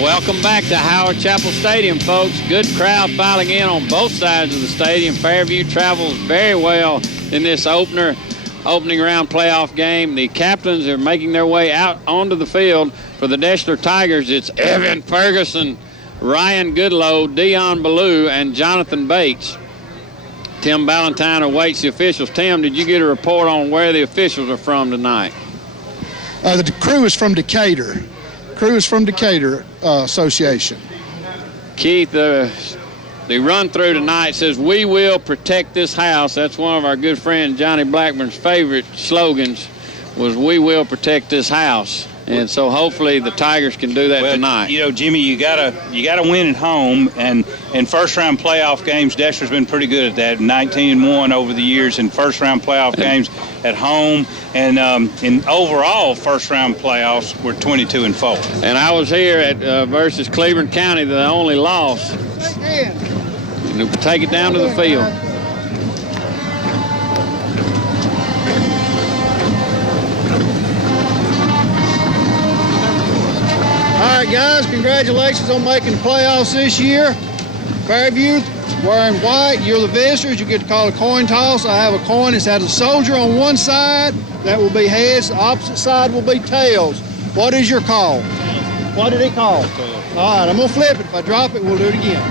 Welcome back to Howard Chapel Stadium, folks. Good crowd filing in on both sides of the stadium. Fairview travels very well in this opening round playoff game. The captains are making their way out onto the field. For the Deshler Tigers, it's Evan Ferguson, Ryan Goodlow, Dion Ballou, and Jonathan Bates. Tim Ballantyne awaits the officials. Tim, did you get a report on where the officials are from tonight? The crew is from Decatur. Association. Keith, the run-through tonight says, "We will protect this house." That's one of our good friend Johnny Blackburn's favorite slogans, was "We will protect this house." And so hopefully the Tigers can do that tonight. You know, Jimmy, you gotta win at home, and in first-round playoff games, Deshler's been pretty good at that. 19-1 over the years in first-round playoff games at home, and in overall first-round playoffs, we're 22-4. And I was here at versus Cleveland County, the only loss. And take it down to the field. All right, guys, congratulations on making the playoffs this year. Fairview, wearing white, you're the visitors. You get to call a coin toss. I have a coin that has a soldier on one side. That will be heads. The opposite side will be tails. What is your call? What did he call? All right, I'm going to flip it. If I drop it, we'll do it again.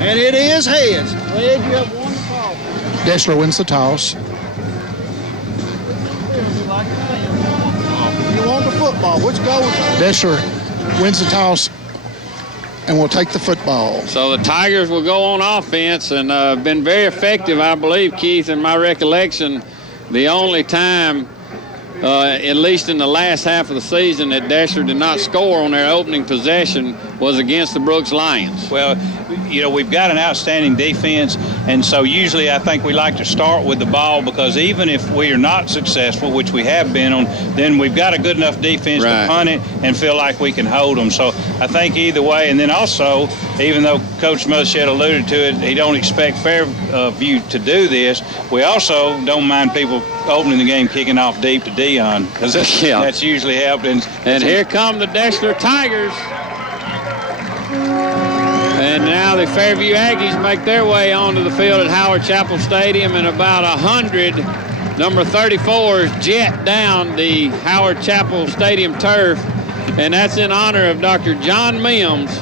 And it is heads. Ed, you have one to call. Deshler wins the toss. You want the football. Which goal? Deshler wins the toss and will take the football. So the Tigers will go on offense and been very effective, I believe, Keith, in my recollection. The only time, at least in the last half of the season, that Deshler did not score on their opening possession was against the Brooks Lions. Well, you know, we've got an outstanding defense, and so usually I think we like to start with the ball, because even if we are not successful, which we have been on, then we've got a good enough defense to punt it and feel like we can hold them. So I think either way, and then also, even though Coach Muschamp alluded to it, he don't expect Fairview to do this, we also don't mind people opening the game kicking off deep to Dion, because that's usually helped. And here come the Deshler Tigers. And now the Fairview Aggies make their way onto the field at Howard Chapel Stadium, and about 100 number 34s jet down the Howard Chapel Stadium turf, and that's in honor of Dr. John Mims.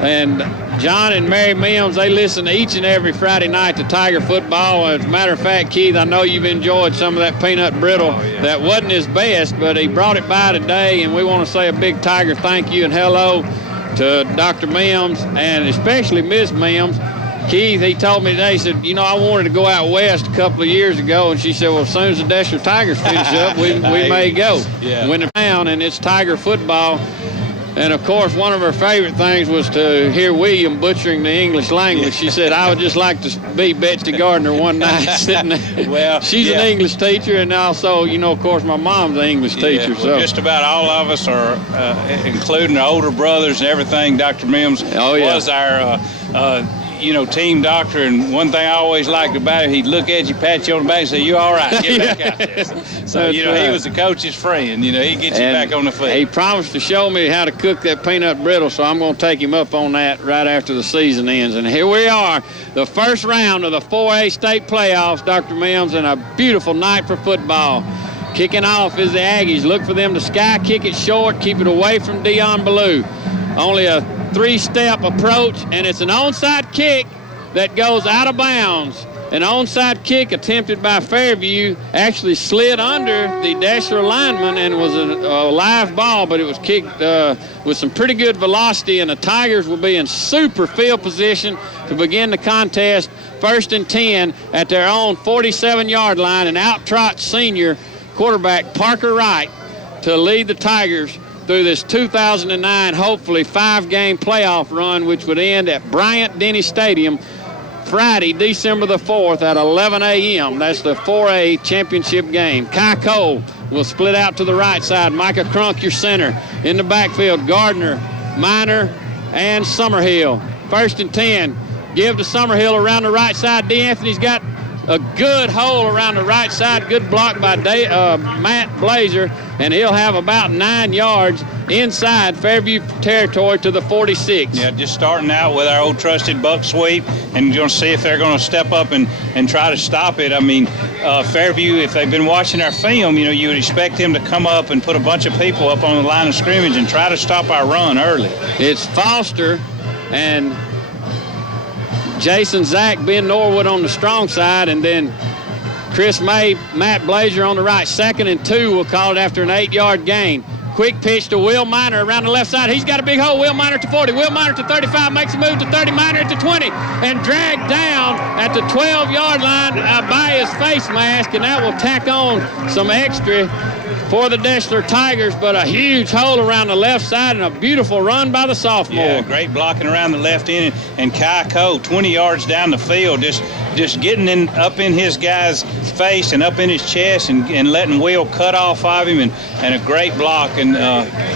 And John and Mary Mims, they listen each and every Friday night to Tiger football. As a matter of fact, Keith, I know you've enjoyed some of that peanut brittle. That wasn't his best, but he brought it by today, and we want to say a big Tiger thank you and hello to Dr. Mims, and especially Miss Mims. Keith, he told me today, he said, you know, I wanted to go out west a couple of years ago, and she said, well, as soon as the Deshler Tigers finish up, we may go. When they're down, and it's Tiger football. And, of course, one of her favorite things was to hear William butchering the English language. She said, I would just like to be Betsy Gardner one night sitting there. Well, she's an English teacher, and also, you know, of course, my mom's an English teacher. Well, so just about all of us are, including our older brothers and everything. Dr. Mims was our team doctor, and one thing I always liked about him, he'd look at you, pat you on the back, and say, "You all right? Get back out there." So he was the coach's friend. You know, he'd get you back on the field. He promised to show me how to cook that peanut brittle, so I'm going to take him up on that right after the season ends. And here we are, the first round of the 4A state playoffs, Dr. Mims, and a beautiful night for football. Kicking off is the Aggies. Look for them to sky kick it short, keep it away from Dion Ballou. Only a 3-step approach, and it's an onside kick that goes out of bounds. An onside kick attempted by Fairview actually slid under the Deshler lineman and was a live ball, but it was kicked with some pretty good velocity, and the Tigers will be in super field position to begin the contest. 1st and 10 at their own 47-yard line, and out trots senior quarterback Parker Wright to lead the Tigers through this 2009, hopefully, 5-game playoff run, which would end at Bryant-Denny Stadium Friday, December the 4th at 11 a.m. That's the 4A championship game. Kai Cole will split out to the right side. Micah Crunk, your center. In the backfield, Gardner, Minor, and Summerhill. 1st and 10. Give to Summerhill around the right side. D'Anthony's got a good hole around the right side. Good block by Matt Blazer, and he'll have about 9 yards inside Fairview territory to the 46. Yeah, just starting out with our old trusted buck sweep, and you're going to see if they're going to step up and try to stop it. I mean, Fairview, if they've been watching our film, you would expect them to come up and put a bunch of people up on the line of scrimmage and try to stop our run early. It's Foster and Jason Zach, Ben Norwood on the strong side, and then Chris May, Matt Blazer on the right. 2nd and 2, we'll call it after an 8-yard gain. Quick pitch to Will Miner around the left side. He's got a big hole. Will Miner to 40. Will Miner to 35. Makes a move to 30. Miner at the 20. And dragged down at the 12-yard line by his face mask. And that will tack on some extra for the Deshler Tigers, but a huge hole around the left side and a beautiful run by the sophomore. Yeah, great blocking around the left end, and Kai Cole 20 yards down the field, just getting up in his guy's face and up in his chest and letting Will cut off of him, and a great block and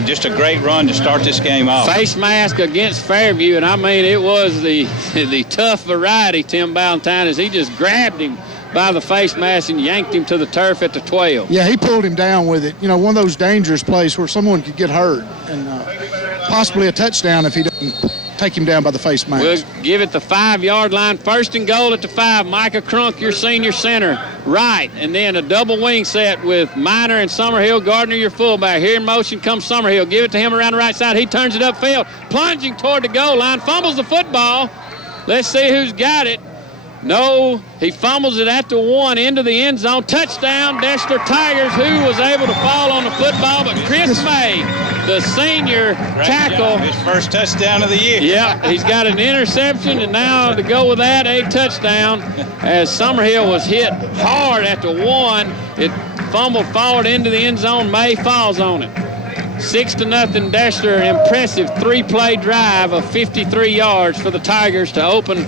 just a great run to start this game off. Face mask against Fairview, and I mean it was the tough variety, Tim Ballantyne, as he just grabbed him by the face mask and yanked him to the turf at the 12. Yeah, he pulled him down with it. One of those dangerous plays where someone could get hurt, and possibly a touchdown if he doesn't take him down by the face mask. We'll give it the 5-yard line. 1st and goal at the 5. Micah Crunk, your senior center, right. And then a double wing set with Miner and Summerhill. Gardner, your fullback. Here in motion comes Summerhill. Give it to him around the right side. He turns it upfield, plunging toward the goal line. Fumbles the football. Let's see who's got it. No, he fumbles it at the 1 into the end zone. Touchdown, Deshler Tigers, who was able to fall on the football, but Chris May, the senior tackle. His first touchdown of the year. Yeah, he's got an interception, and now to go with that, a touchdown. As Summerhill was hit hard at the 1, it fumbled forward into the end zone. May falls on it. 6-0 Deshler. Impressive 3-play drive of 53 yards for the Tigers to open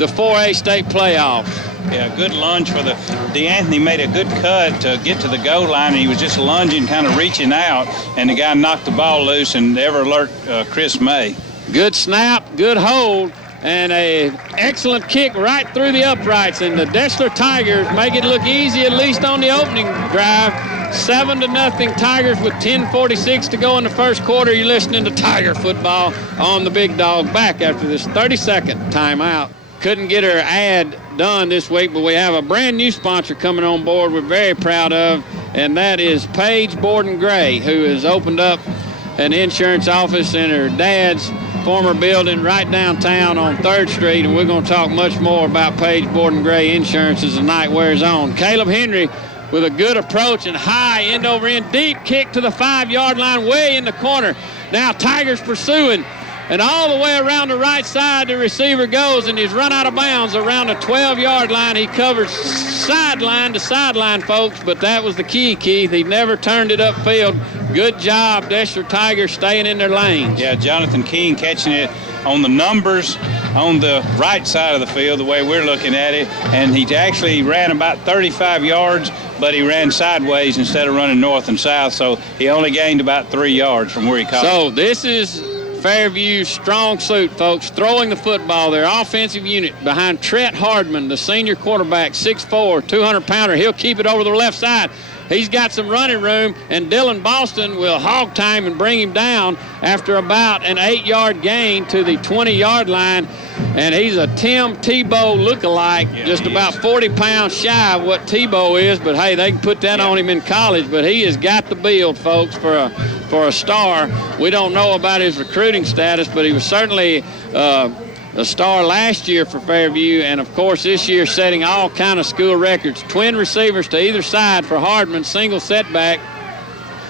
the 4A state playoffs. Yeah, good lunge for DeAnthony made a good cut to get to the goal line, and he was just lunging, kind of reaching out, and the guy knocked the ball loose and never alert Chris May. Good snap, good hold, and a excellent kick right through the uprights, and the Deshler Tigers make it look easy, at least on the opening drive. 7-0 Tigers with 10:46 to go in the first quarter. You're listening to Tiger football on the Big Dog. Back after this 30-second timeout. Couldn't get her ad done this week, but we have a brand new sponsor coming on board we're very proud of, and that is Paige Borden Gray, who has opened up an insurance office in her dad's former building right downtown on 3rd Street, and we're going to talk much more about Paige Borden Gray Insurance as the night wears on. Caleb Henry with a good approach and high end over end, deep kick to the 5-yard line, way in the corner. Now Tigers pursuing, and all the way around the right side the receiver goes, and he's run out of bounds around the 12-yard line. He covers sideline to sideline, folks, but that was the key, Keith. He never turned it upfield. Good job, Deshler Tigers staying in their lanes. Yeah, Jonathan King catching it on the numbers on the right side of the field, the way we're looking at it, and he actually ran about 35 yards, but he ran sideways instead of running north and south, so he only gained about 3 yards from where he caught it. So this is Fairview's strong suit, folks, throwing the football. Their offensive unit behind Trent Hardman, the senior quarterback, 6'4", 200-pounder. He'll keep it over the left side. He's got some running room, and Dylan Boston will hog time and bring him down after about an 8-yard gain to the 20-yard line. And he's a Tim Tebow lookalike, just about 40 pounds shy of what Tebow is. But, hey, they can put that on him in college. But he has got the build, folks, for a star. We don't know about his recruiting status, but he was certainly a star last year for Fairview, and of course this year setting all kind of school records. Twin receivers to either side for Hardman, single setback.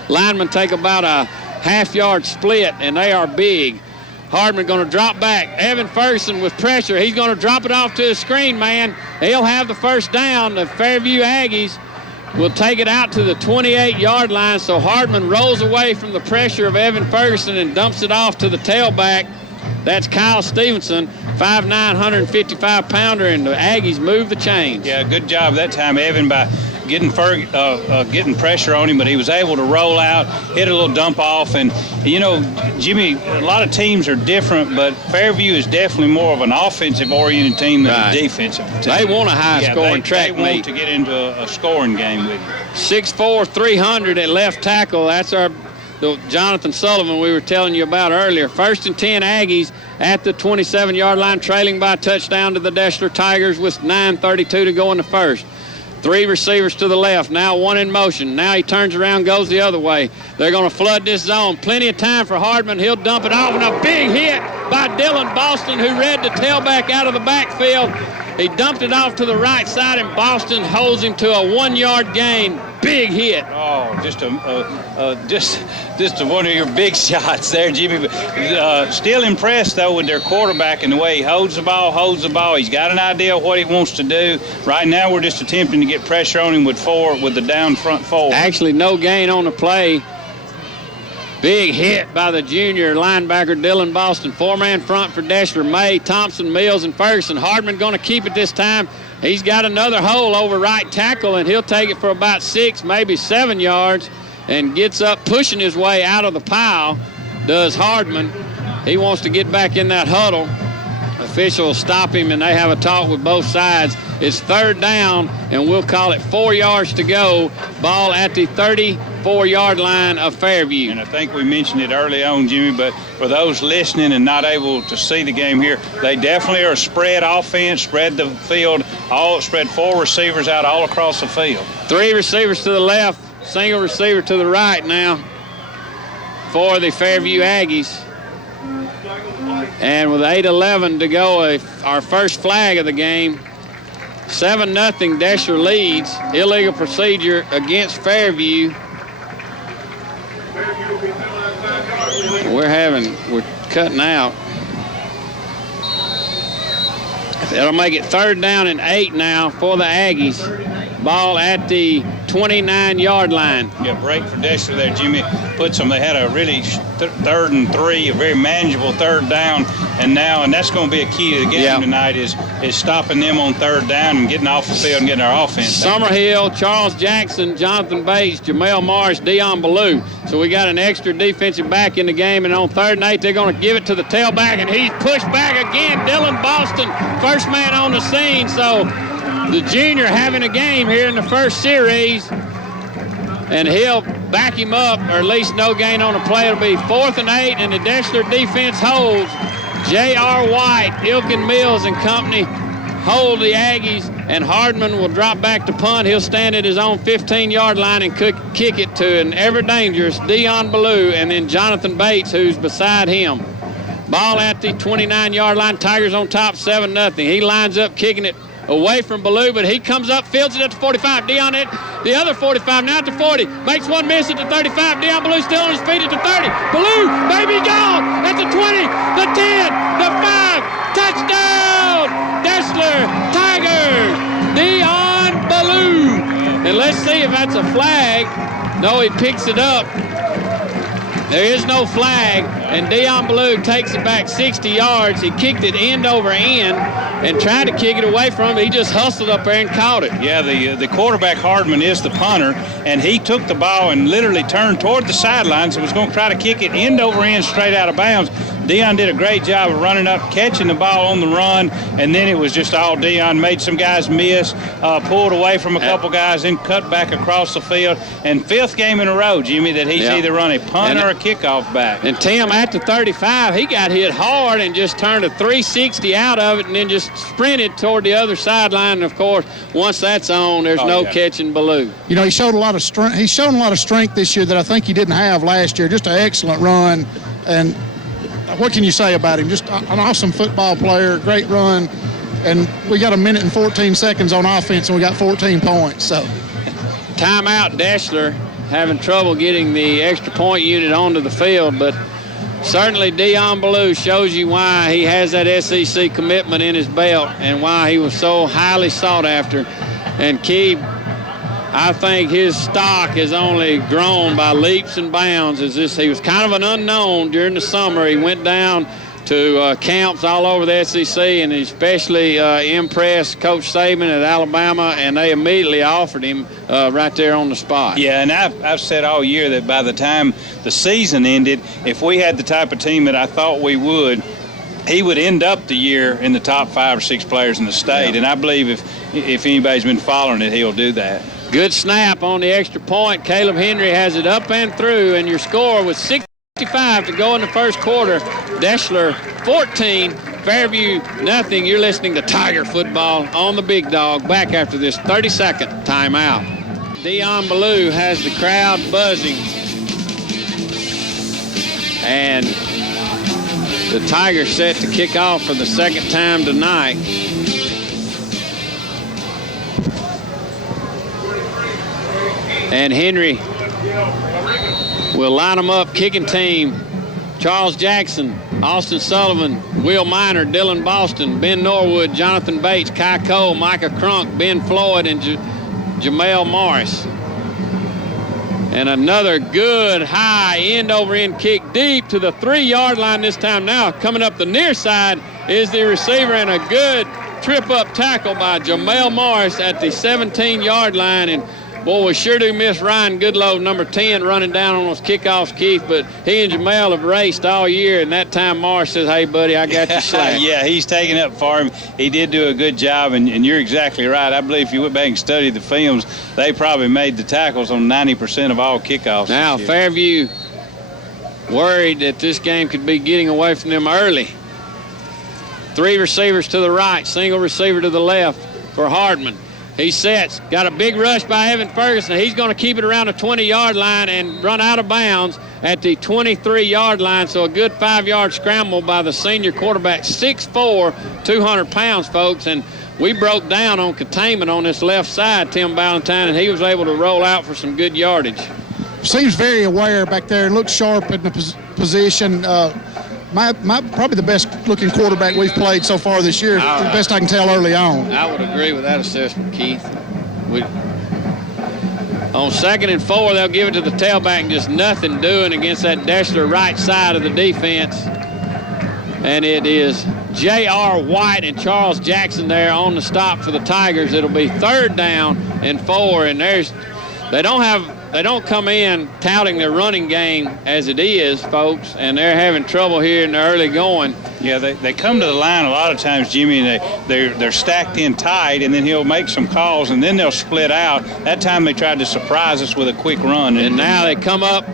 Linemen take about a half-yard split, and they are big. Hardman going to drop back. Evan Ferguson with pressure. He's going to drop it off to the screen man. He'll have the first down. The Fairview Aggies will take it out to the 28-yard line, so Hardman rolls away from the pressure of Evan Ferguson and dumps it off to the tailback. That's Kyle Stevenson, 5'9", 155-pounder, and the Aggies move the chains. Yeah, good job that time, Evan, by getting pressure on him, but he was able to roll out, hit a little dump off. And, Jimmy, a lot of teams are different, but Fairview is definitely more of an offensive-oriented team than a defensive team. They want a high-scoring track meet. They want to get into a scoring game with you. 6'4", 300 at left tackle. That's our the Jonathan Sullivan we were telling you about earlier. 1st and 10 Aggies at the 27-yard line, trailing by a touchdown to the Deshler Tigers with 9:32 to go in the first. 3 receivers to the left. Now 1 in motion. Now he turns around, goes the other way. They're going to flood this zone. Plenty of time for Hardman. He'll dump it off, and a big hit by Dylan Boston, who read the tailback out of the backfield. He dumped it off to the right side, and Boston holds him to a 1-yard gain. Big hit. Oh, just one of your big shots there, Jimmy. Still impressed, though, with their quarterback and the way he holds the ball. He's got an idea of what he wants to do. Right now, we're just attempting to get pressure on him with the down front 4. Actually, no gain on the play. Big hit by the junior linebacker, Dylan Boston. 4-man front for Deshler. May, Thompson, Mills, and Ferguson. Hardman going to keep it this time. He's got another hole over right tackle, and he'll take it for about 6, maybe 7 yards, and gets up, pushing his way out of the pile, does Hardman. He wants to get back in that huddle. Officials stop him, and they have a talk with both sides. It's 3rd down, and we'll call it 4 yards to go. Ball at the 34-yard line of Fairview. And I think we mentioned it early on, Jimmy, but for those listening and not able to see the game here, they definitely are a spread offense, spread the field, spread 4 receivers out all across the field. 3 receivers to the left, single receiver to the right now for the Fairview Aggies. And with 8:11 to go, our first flag of the game, 7-0, Deshler leads. Illegal procedure against Fairview. We're cutting out. That'll make it 3rd down and 8 now for the Aggies. Ball at the 29-yard line. Yeah, break for Deshler there, Jimmy. Puts them. They had a really 3rd and 3, a very manageable 3rd down, and that's going to be a key to the game tonight is stopping them on 3rd down and getting off the field and getting our offense. Summerhill, Charles Jackson, Jonathan Bates, Jamel Morris, Dion Ballou. So we got an extra defensive back in the game, and on 3rd and 8, they're going to give it to the tailback, and he's pushed back again. Dylan Boston, first man on the scene. So the junior having a game here in the first series, and he'll back him up, or at least no gain on the play. It'll be 4th and 8, and the Deshler defense holds. J.R. White, Ilkin Mills, and company hold the Aggies, and Hardman will drop back to punt. He'll stand at his own 15-yard line and kick it to an ever-dangerous Dion Ballou, and then Jonathan Bates, who's beside him. Ball at the 29-yard line. Tigers on top, 7-0. He lines up kicking it away from Ballou, but he comes up, fields it at the 45. Dion at the other 45, now at the 40. Makes one miss at the 35. Dion Ballou still on his feet at the 30. Ballou, baby, gone at the 20, the 10, the 5. Touchdown! Deshler Tigers. Dion Ballou. And let's see if that's a flag. No, he picks it up. There is no flag, and Dion Ballou takes it back 60 yards. He kicked it end over end and tried to kick it away from him. He just hustled up there and caught it. Yeah, the quarterback, Hardman, is the punter, and he took the ball and literally turned toward the sidelines and was going to try to kick it end over end straight out of bounds. Dion did a great job of running up, catching the ball on the run, and then it was just all Dion. Made some guys miss, pulled away from a couple guys, then cut back across the field. And 5th game in a row, Jimmy, that he's either run a punt or a kickoff back. And Tim, at the 35, he got hit hard and just turned a 360 out of it and then just sprinted toward the other sideline. And, of course, once that's on, there's no catching Ballou. You know, he showed a lot of strength. He's shown a lot of strength this year that I think he didn't have last year. Just an excellent run. And what can you say about him? Just an awesome football player, great run. And we got 1 minute and 14 seconds on offense, and we got 14 points. So, timeout, Deshler having trouble getting the extra point unit onto the field, but certainly Dion Ballou shows you why he has that SEC commitment in his belt and why he was so highly sought after. And Key, I think his stock has only grown by leaps and bounds. He was kind of an unknown during the summer. He went down to camps all over the SEC, and he especially impressed Coach Saban at Alabama, and they immediately offered him right there on the spot. Yeah, and I've said all year that by the time the season ended, if we had the type of team that I thought we would, he would end up the year in the top 5 or 6 players in the state. Yeah. And I believe if anybody's been following it, he'll do that. Good snap on the extra point. Caleb Henry has it up and through, and your score was 65 to go in the first quarter. Deshler 14, Fairview nothing. You're listening to Tiger football on the Big Dog. Back after this 30-second timeout. Dion Ballou has the crowd buzzing. And the Tigers set to kick off for the second time tonight. And Henry will line them up. Kicking team: Charles Jackson, Austin Sullivan, Will Miner, Dylan Boston, Ben Norwood, Jonathan Bates, Kai Cole, Micah Crunk, Ben Floyd, and Jamel Morris. And another good high end-over-end kick deep to the 3-yard line this time. Now coming up the near side is the receiver, and a good trip-up tackle by Jamel Morris at the 17-yard line. And boy, we sure do miss Ryan Goodlow, number 10, running down on those kickoffs, Keith. But he and Jamel have raced all year, and that time Morris says, hey, buddy, I got you slack. Yeah, he's taking up for him. He did do a good job, and you're exactly right. I believe if you went back and studied the films, they probably made the tackles on 90% of all kickoffs. Now, Fairview worried that this game could be getting away from them early. 3 receivers to the right, single receiver to the left for Hardman. He sets, got a big rush by Evan Ferguson. He's going to keep it around the 20-yard line and run out of bounds at the 23-yard line. So a good 5-yard scramble by the senior quarterback, 6'4", 200 pounds, folks. And we broke down on containment on this left side, Tim Ballantyne, and he was able to roll out for some good yardage. Seems very aware back there and looks sharp in the position. Probably the best looking quarterback we've played so far this year, the best I can tell early on. I would agree with that assessment, Keith. On 2nd and 4, they'll give it to the tailback and just nothing doing against that Deshler right side of the defense. And it is J.R. White and Charles Jackson there on the stop for the Tigers. It'll be 3rd down and 4, and they don't come in touting their running game as it is, folks, and they're having trouble here in the early going. Yeah, they come to the line a lot of times, Jimmy, and they're stacked in tight, and then he'll make some calls, and then they'll split out. That time they tried to surprise us with a quick run. And now they come up,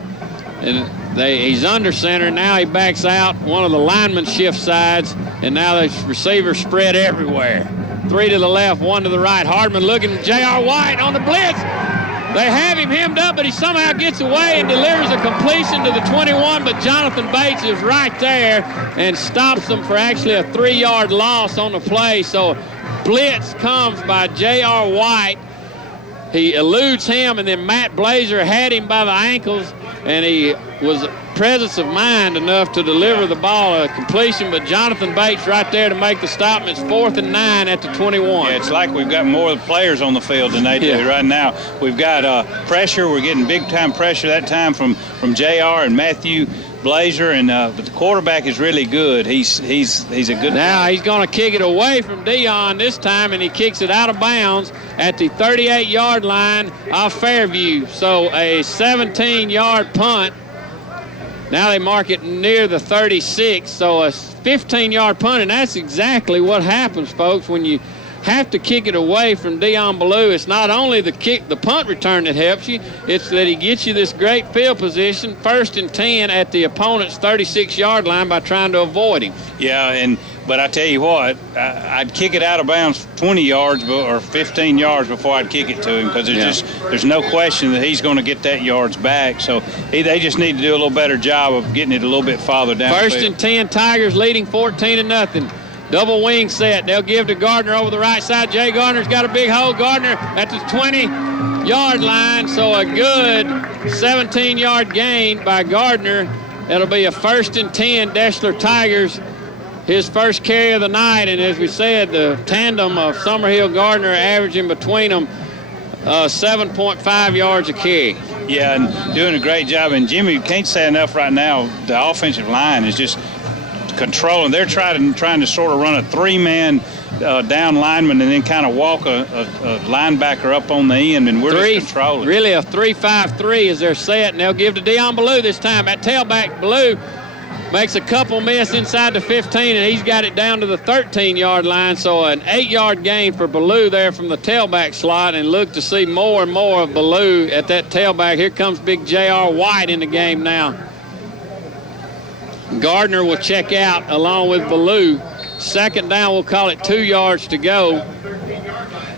and he's under center. Now he backs out. One of the linemen shift sides, and now the receivers spread everywhere. 3 to the left, 1 to the right. Hardman looking, J.R. White on the blitz. They have him hemmed up, but he somehow gets away and delivers a completion to the 21, but Jonathan Bates is right there and stops them for actually a 3-yard loss on the play. So blitz comes by J.R. White. He eludes him, and then Matt Blazer had him by the ankles, and he was presence of mind enough to deliver the ball a completion, but Jonathan Bates right there to make the stop, and it's 4th and 9 at the 21. Yeah, it's like we've got more players on the field than they do right now. We've got pressure. We're getting big-time pressure that time from J.R. and Matthew Blazer, and but the quarterback is really good. He's a good. Now he's going to kick it away from Dion this time, and he kicks it out of bounds at the 38-yard line of Fairview. So a 17-yard punt. Now they mark it near the 36, so a 15-yard punt, and that's exactly what happens, folks, when you have to kick it away from Dion Ballou. It's not only the punt return that helps you, it's that he gets you this great field position, 1st and 10 at the opponent's 36-yard line by trying to avoid him. Yeah, but I tell you what, I'd kick it out of bounds 20 yards or 15 yards before I'd kick it to him, because there's no question that he's going to get that yards back. So they just need to do a little better job of getting it a little bit farther down. 1st and 10, Tigers leading 14-0. Double wing set. They'll give to Gardner over the right side. Jay Gardner's got a big hole. Gardner at the 20-yard line. So a good 17-yard gain by Gardner. It'll be a 1st and 10, Deshler Tigers. His first carry of the night. And as we said, the tandem of Summerhill Gardner averaging between them 7.5 yards a carry. Yeah, and doing a great job. And Jimmy, can't say enough right now. The offensive line is just controlling. They're trying to sort of run a 3-man down lineman and then kind of walk a linebacker up on the end, and we're just controlling. Really a 3-5-3 is their set, and they'll give to Dion Ballou this time. At tailback, Ballou makes a couple miss inside the 15, and he's got it down to the 13-yard line. So an 8-yard gain for Ballou there from the tailback slot, and look to see more and more of Ballou at that tailback. Here comes big J.R. White in the game now. Gardner will check out along with Ballou. Second down, we'll call it 2 yards to go.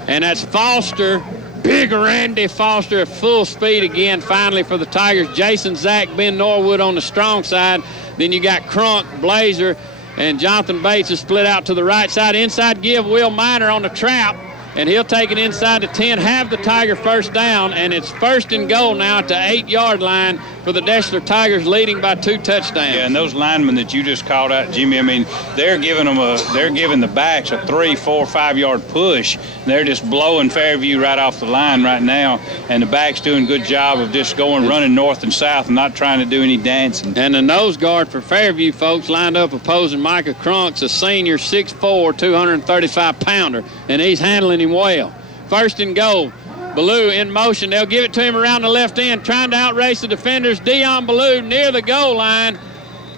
And that's Foster, big Randy Foster at full speed again finally for the Tigers. Jason, Zach, Ben Norwood on the strong side. Then you got Crunk, Blazer, and Jonathan Bates is split out to the right side. Inside give, Will Miner on the trap, and he'll take it inside the 10, have the Tiger first down, and it's 1st and goal now at the 8-yard line for the Deshler Tigers, leading by 2 touchdowns. Yeah, and those linemen that you just called out, Jimmy, I mean, they're giving the backs a 3, 4, 5-yard push. They're just blowing Fairview right off the line right now, and the backs doing a good job of just running north and south and not trying to do any dancing. And the nose guard for Fairview, folks, lined up opposing Micah Crunk's a senior, 6'4", 235-pounder, and he's handling him well. 1st and goal. Ballou in motion. They'll give it to him around the left end, trying to outrace the defenders. Dion Ballou near the goal line.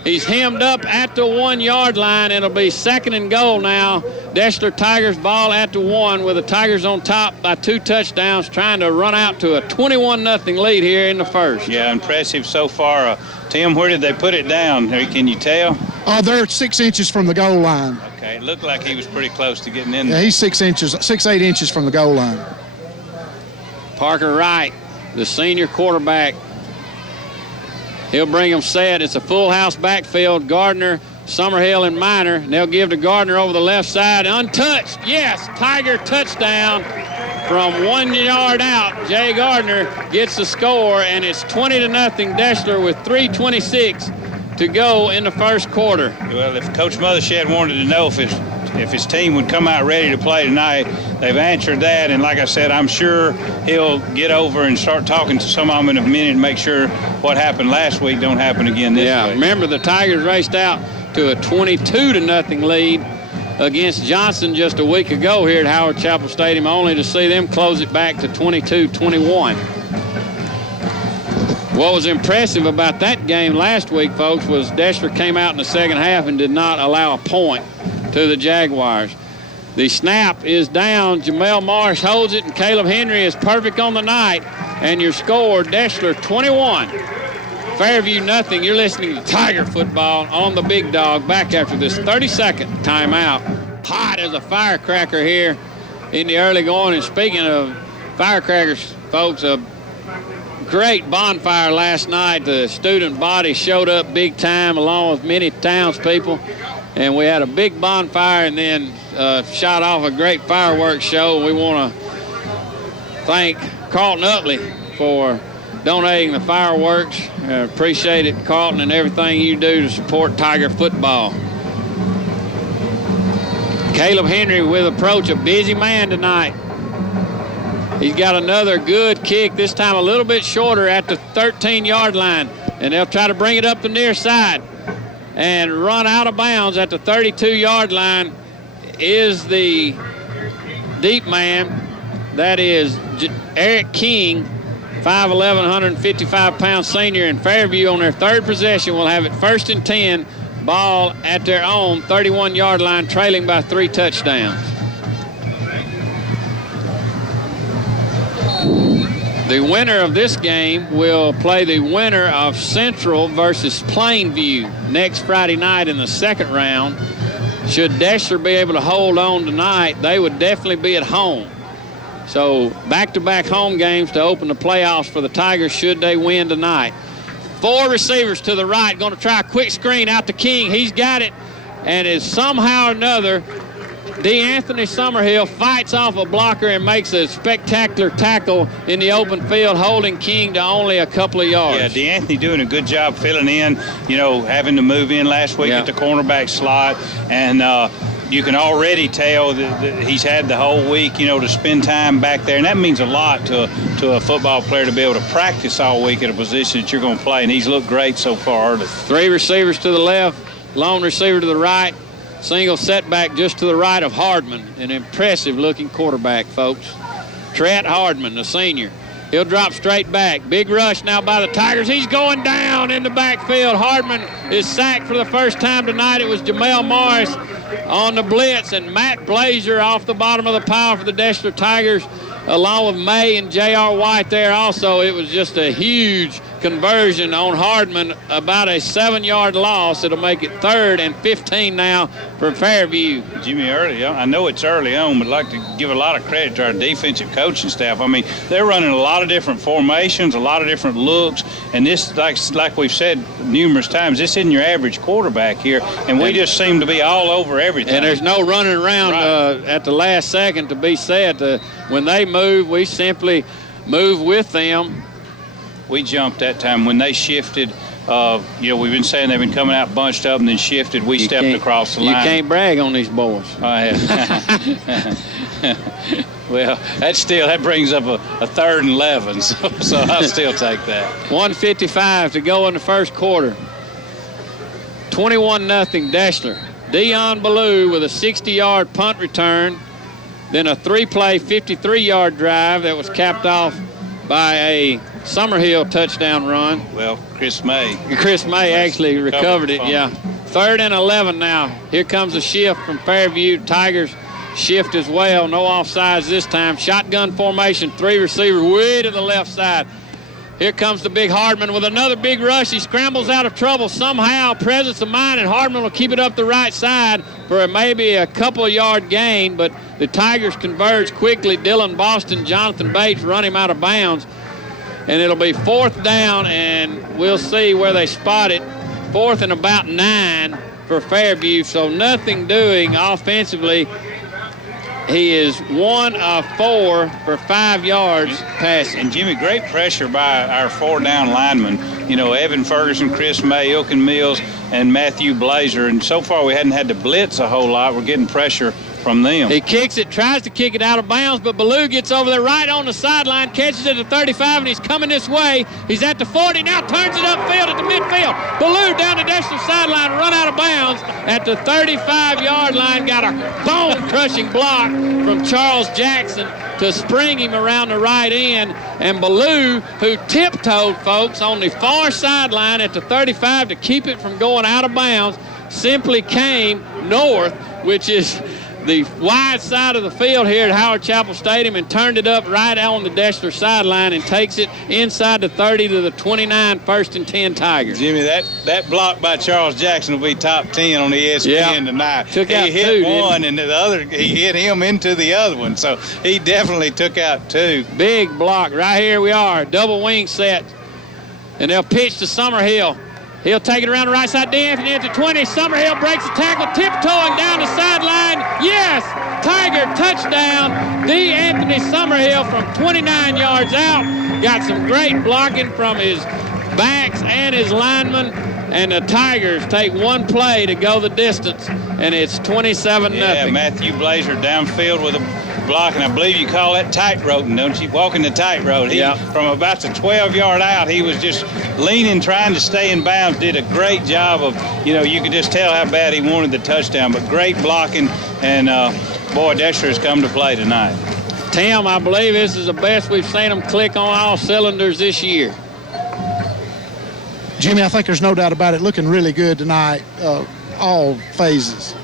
He's hemmed up at the 1-yard line. It'll be 2nd and goal now. Deshler Tigers ball at the 1 with the Tigers on top by 2 touchdowns, trying to run out to a 21-0 lead here in the first. Yeah, impressive so far. Tim, where did they put it down? Can you tell? They're 6 inches from the goal line. Okay, it looked like he was pretty close to getting in there. Yeah, he's 6 inches, 8 inches from the goal line. Parker Wright, the senior quarterback. He'll bring them set. It's a full house backfield. Gardner, Summerhill, and Miner. And they'll give to Gardner over the left side. Untouched. Yes, Tiger touchdown from 1 yard out. Jay Gardner gets the score, and it's 20-0 Deshler with 3:26 to go in the first quarter. Well, if Coach Mothershed wanted to know if his team would come out ready to play tonight, they've answered that, and like I said, I'm sure he'll get over and start talking to some of them in a minute and make sure what happened last week don't happen again this week. Remember the Tigers raced out to a 22-0 lead against Johnson just a week ago here at Howard Chapel Stadium, only to see them close it back to 22-21. What was impressive about that game last week, folks, was Deshler came out in the second half and did not allow a point to the Jaguars. The snap is down. Jamel Marsh holds it, and Caleb Henry is perfect on the night. And your score, Deshler 21, Fairview nothing. You're listening to Tiger Football on the Big Dog, back after this 30-second timeout. Hot as a firecracker here in the early going. And speaking of firecrackers, folks, a great bonfire last night. The student body showed up big time along with many townspeople. And we had a big bonfire and then shot off a great fireworks show. We want to thank Carlton Utley for donating the fireworks. Appreciate it, Carlton, and everything you do to support Tiger football. Caleb Henry with approach, a busy man tonight. He's got another good kick, this time a little bit shorter at the 13-yard line. And they'll try to bring it up the near side. And run out of bounds at the 32-yard line is the deep man. That is Eric King, 5'11", 155-pound senior, and Fairview on their third possession will have it 1st and 10, ball at their own 31-yard line, trailing by 3 touchdowns. The winner of this game will play the winner of Central versus Plainview next Friday night in the second round. Should Deshler be able to hold on tonight, they would definitely be at home. So back-to-back home games to open the playoffs for the Tigers should they win tonight. 4 receivers to the right, going to try a quick screen out to King. He's got it, and is somehow or another DeAnthony Summerhill fights off a blocker and makes a spectacular tackle in the open field, holding King to only a couple of yards. Yeah, DeAnthony doing a good job filling in, having to move in last week at the cornerback slot. And you can already tell that he's had the whole week, to spend time back there. And that means a lot to a football player to be able to practice all week at a position that you're going to play. And he's looked great so far. 3 receivers to the left, lone receiver to the right. Single setback just to the right of Hardman, an impressive-looking quarterback, folks. Trent Hardman, the senior. He'll drop straight back. Big rush now by the Tigers. He's going down in the backfield. Hardman is sacked for the first time tonight. It was Jamel Morris on the blitz, and Matt Blazer off the bottom of the pile for the Deshler Tigers, along with May and J.R. White there also. It was just a huge conversion on Hardman, about a 7-yard loss. It'll make it 3rd and 15 now for Fairview. Jimmy, early on, I know it's early on, but I'd like to give a lot of credit to our defensive coaching staff. I mean, they're running a lot of different formations, a lot of different looks, and this, like we've said numerous times, this isn't your average quarterback here, and we just seem to be all over everything. And there's no running around at the last second to be said. When they move, we simply move with them. We jumped that time when they shifted. We've been saying they've been coming out bunched up and then shifted. We stepped across the line. You can't brag on these boys. Well, that brings up a 3rd and 11, so I'll still take that. 1:55 to go in the first quarter. 21-0 Deshler. Dion Ballou with a 60-yard punt return, then a 3-play 53-yard drive that was capped off by a Summerhill touchdown run. Well, Chris May actually recovered it, yeah. 3rd and 11 now. Here comes a shift from Fairview. Tigers shift as well. No offsides this time. Shotgun formation, 3 receivers way to the left side. Here comes the big Hardman with another big rush. He scrambles out of trouble somehow, presence of mind, and Hardman will keep it up the right side for maybe a couple-yard gain, but the Tigers converge quickly. Dylan Boston, Jonathan Bates run him out of bounds, and it'll be 4th down, and we'll see where they spot it. 4th and about 9 for Fairview, so nothing doing offensively. He is 1 of 4 for 5 yards passing. And Jimmy, great pressure by our 4-down linemen. Evan Ferguson, Chris May, Ilkin Mills, and Matthew Blazer. And so far we hadn't had to blitz a whole lot. We're getting pressure from them. He kicks it, tries to kick it out of bounds, but Ballou gets over there right on the sideline, catches it at the 35, and he's coming this way. He's at the 40, now turns it upfield at the midfield. Ballou down the Deshler sideline, run out of bounds at the 35-yard line. Got a bone-crushing block from Charles Jackson to spring him around the right end. And Ballou, who tiptoed, folks, on the far sideline at the 35 to keep it from going out of bounds, simply came north, which is the wide side of the field here at Howard Chapel Stadium, and turned it up right on the Deshler sideline and takes it inside the 30 to the 29, 1st and 10 Tigers. Jimmy, that block by Charles Jackson will be top 10 on the ESPN tonight. He hit one, and the other, he hit him into the other one, so he definitely took out 2. Big block. Right here we are, double wing set, and they'll pitch to Summerhill. He'll take it around the right side. D'Anthony at the 20. Summerhill breaks the tackle, tiptoeing down the sideline. Yes, Tiger touchdown. D'Anthony Summerhill from 29 yards out. Got some great blocking from his backs and his linemen. And the Tigers take one play to go the distance, and it's 27-0. Yeah, Matthew Blazer downfield with a block, and I believe you call that tightrope, don't you? Walking the tightrope. From about the 12-yard out, he was just leaning, trying to stay in bounds. Did a great job of, you could just tell how bad he wanted the touchdown, but great blocking, and boy, Deshler has come to play tonight. Tim, I believe this is the best we've seen them click on all cylinders this year. Jimmy, I think there's no doubt about it. Looking really good tonight, all phases.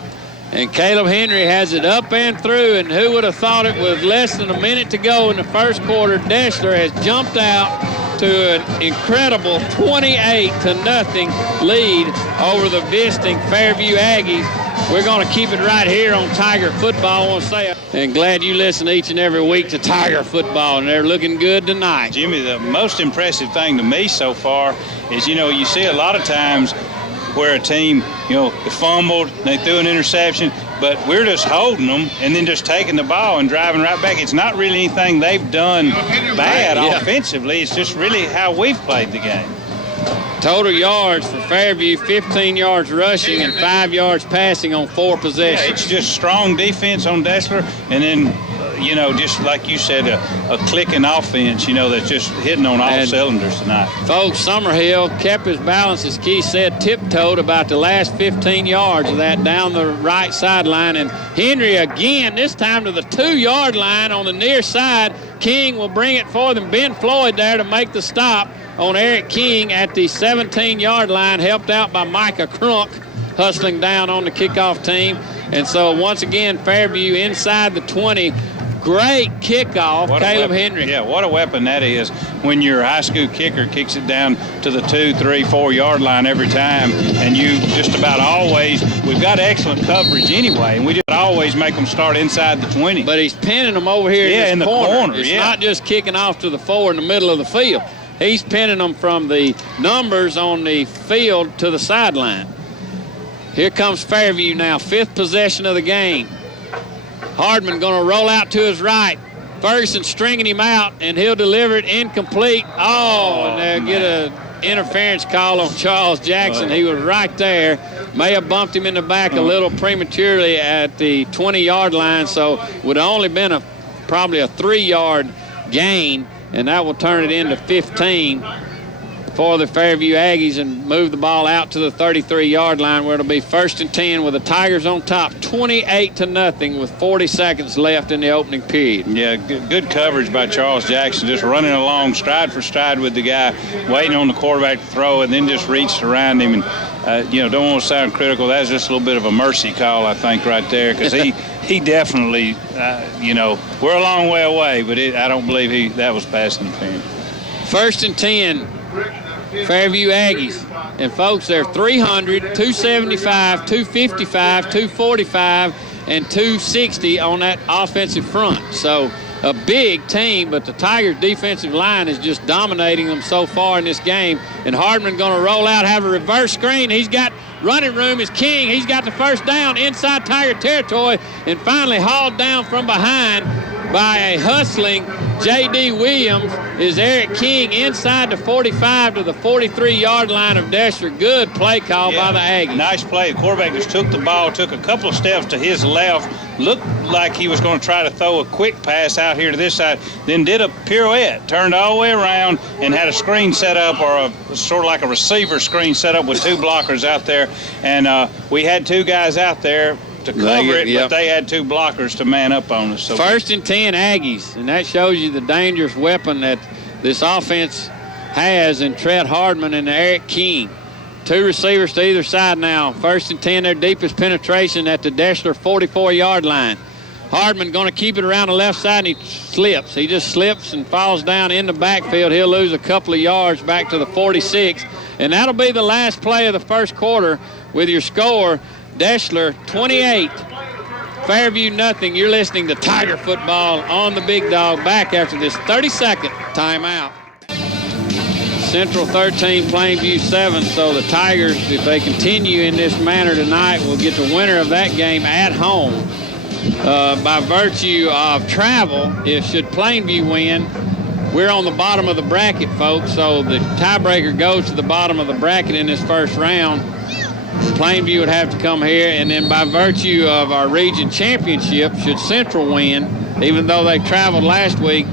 And Caleb Henry has it up and through, and who would have thought it with less than a minute to go in the first quarter, Deshler has jumped out to an incredible 28-0 lead over the visiting Fairview Aggies. We're going to keep it right here on Tiger Football, I want to say. And glad you listen each and every week to Tiger Football, and they're looking good tonight. Jimmy, the most impressive thing to me so far is, you see a lot of times where a team, they fumbled, they threw an interception, but we're just holding them and then just taking the ball and driving right back. It's not really anything they've done bad offensively. It's just really how we've played the game. Total yards for Fairview, 15 yards rushing and 5 yards passing on 4 possessions. Yeah, it's just strong defense on Deshler, and then, just like you said, a clicking offense, that's just hitting on all cylinders tonight. Folks, Summerhill kept his balance, as Keith said, tiptoed about the last 15 yards of that down the right sideline. And Henry again, this time to the 2-yard line on the near side, King will bring it for them. Ben Floyd there to make the stop on Eric King at the 17-yard line, helped out by Micah Crunk, hustling down on the kickoff team. And so once again, Fairview inside the 20. Great kickoff, Caleb Henry. Yeah, what a weapon that is when your high school kicker kicks it down to the 2, 3, 4-yard line every time. And you just about always, we've got excellent coverage anyway, and we just always make them start inside the 20. But he's pinning them over here in the corner. It's not just kicking off to the 4 in the middle of the field. He's pinning them from the numbers on the field to the sideline. Here comes Fairview now, 5th possession of the game. Hardman going to roll out to his right. Ferguson stringing him out, and he'll deliver it incomplete. And they'll get an interference call on Charles Jackson. He was right there. May have bumped him in the back a little prematurely at the 20-yard line, so would have only been probably a 3-yard gain, and that will turn it into 15 for the Fairview Aggies and move the ball out to the 33-yard line where it'll be 1st and 10 with the Tigers on top, 28-0 with 40 seconds left in the opening period. Yeah, good coverage by Charles Jackson, just running along stride for stride with the guy, waiting on the quarterback to throw, and then just reached around him. And, don't want to sound critical. That's just a little bit of a mercy call, I think, right there, because he definitely, we're a long way away, but I don't believe that was pass interference. 1st and 10. Fairview Aggies. And, folks, they're 300, 275, 255, 245, and 260 on that offensive front. So a big team, but the Tigers' defensive line is just dominating them so far in this game. And Hardman going to roll out, have a reverse screen. He's got running room is King. He's got the first down inside Tiger territory and finally hauled down from behind by a hustling J.D. Williams is Eric King inside the 45 to the 43-yard line of Deshler. Good play call by the Aggies. Nice play. The quarterback just took the ball, took a couple of steps to his left, looked like he was going to try to throw a quick pass out here to this side, then did a pirouette, turned all the way around and had a screen set up, or sort of like a receiver screen set up with 2 blockers out there. And we had 2 guys out there to cover it, but they had 2 blockers to man up on us. So 1st and 10 Aggies, and that shows you the dangerous weapon that this offense has in Trent Hardman and Eric King. 2 receivers to either side now. 1st and 10, their deepest penetration at the Deshler 44-yard line. Hardman going to keep it around the left side, and he slips. He just slips and falls down in the backfield. He'll lose a couple of yards back to the 46, and that'll be the last play of the first quarter with your score, Deshler 28, Fairview nothing. You're listening to Tiger Football on the Big Dog, back after this 30-second timeout. Central 13, Plainview 7. So the Tigers, if they continue in this manner tonight, will get the winner of that game at home. By virtue of travel, should Plainview win, we're on the bottom of the bracket, folks. So the tiebreaker goes to the bottom of the bracket in this first round. Plainview would have to come here, and then by virtue of our region championship, should Central win, even though they traveled last week,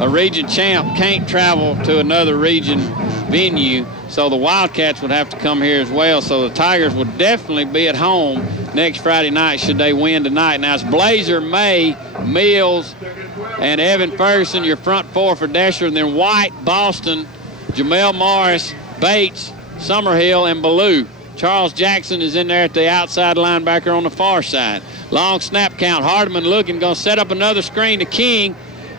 a region champ can't travel to another region venue, so the Wildcats would have to come here as well. So the Tigers would definitely be at home next Friday night should they win tonight. Now it's Blazer, May, Mills, and Evan Ferguson, your front 4 for Deshler, and then White, Boston, Jamel Morris, Bates, Summerhill, and Ballou. Charles Jackson is in there at the outside linebacker on the far side. Long snap count. Hardman looking, going to set up another screen to King,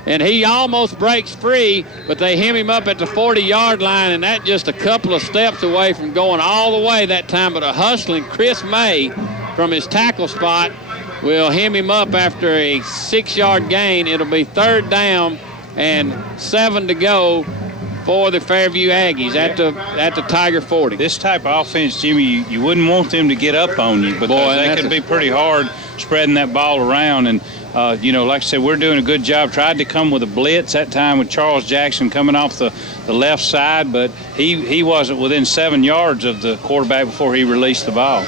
and he almost breaks free, but they hem him up at the 40-yard line, and that just a couple of steps away from going all the way that time. But a hustling Chris May from his tackle spot will hem him up after a 6-yard gain. It'll be 3rd down and 7 to go for the Fairview Aggies at the Tiger 40. This type of offense, Jimmy, you wouldn't want them to get up on you, because they could be pretty hard spreading that ball around. And, like I said, we're doing a good job. Tried to come with a blitz that time with Charles Jackson coming off the left side, but he wasn't within 7 yards of the quarterback before he released the ball.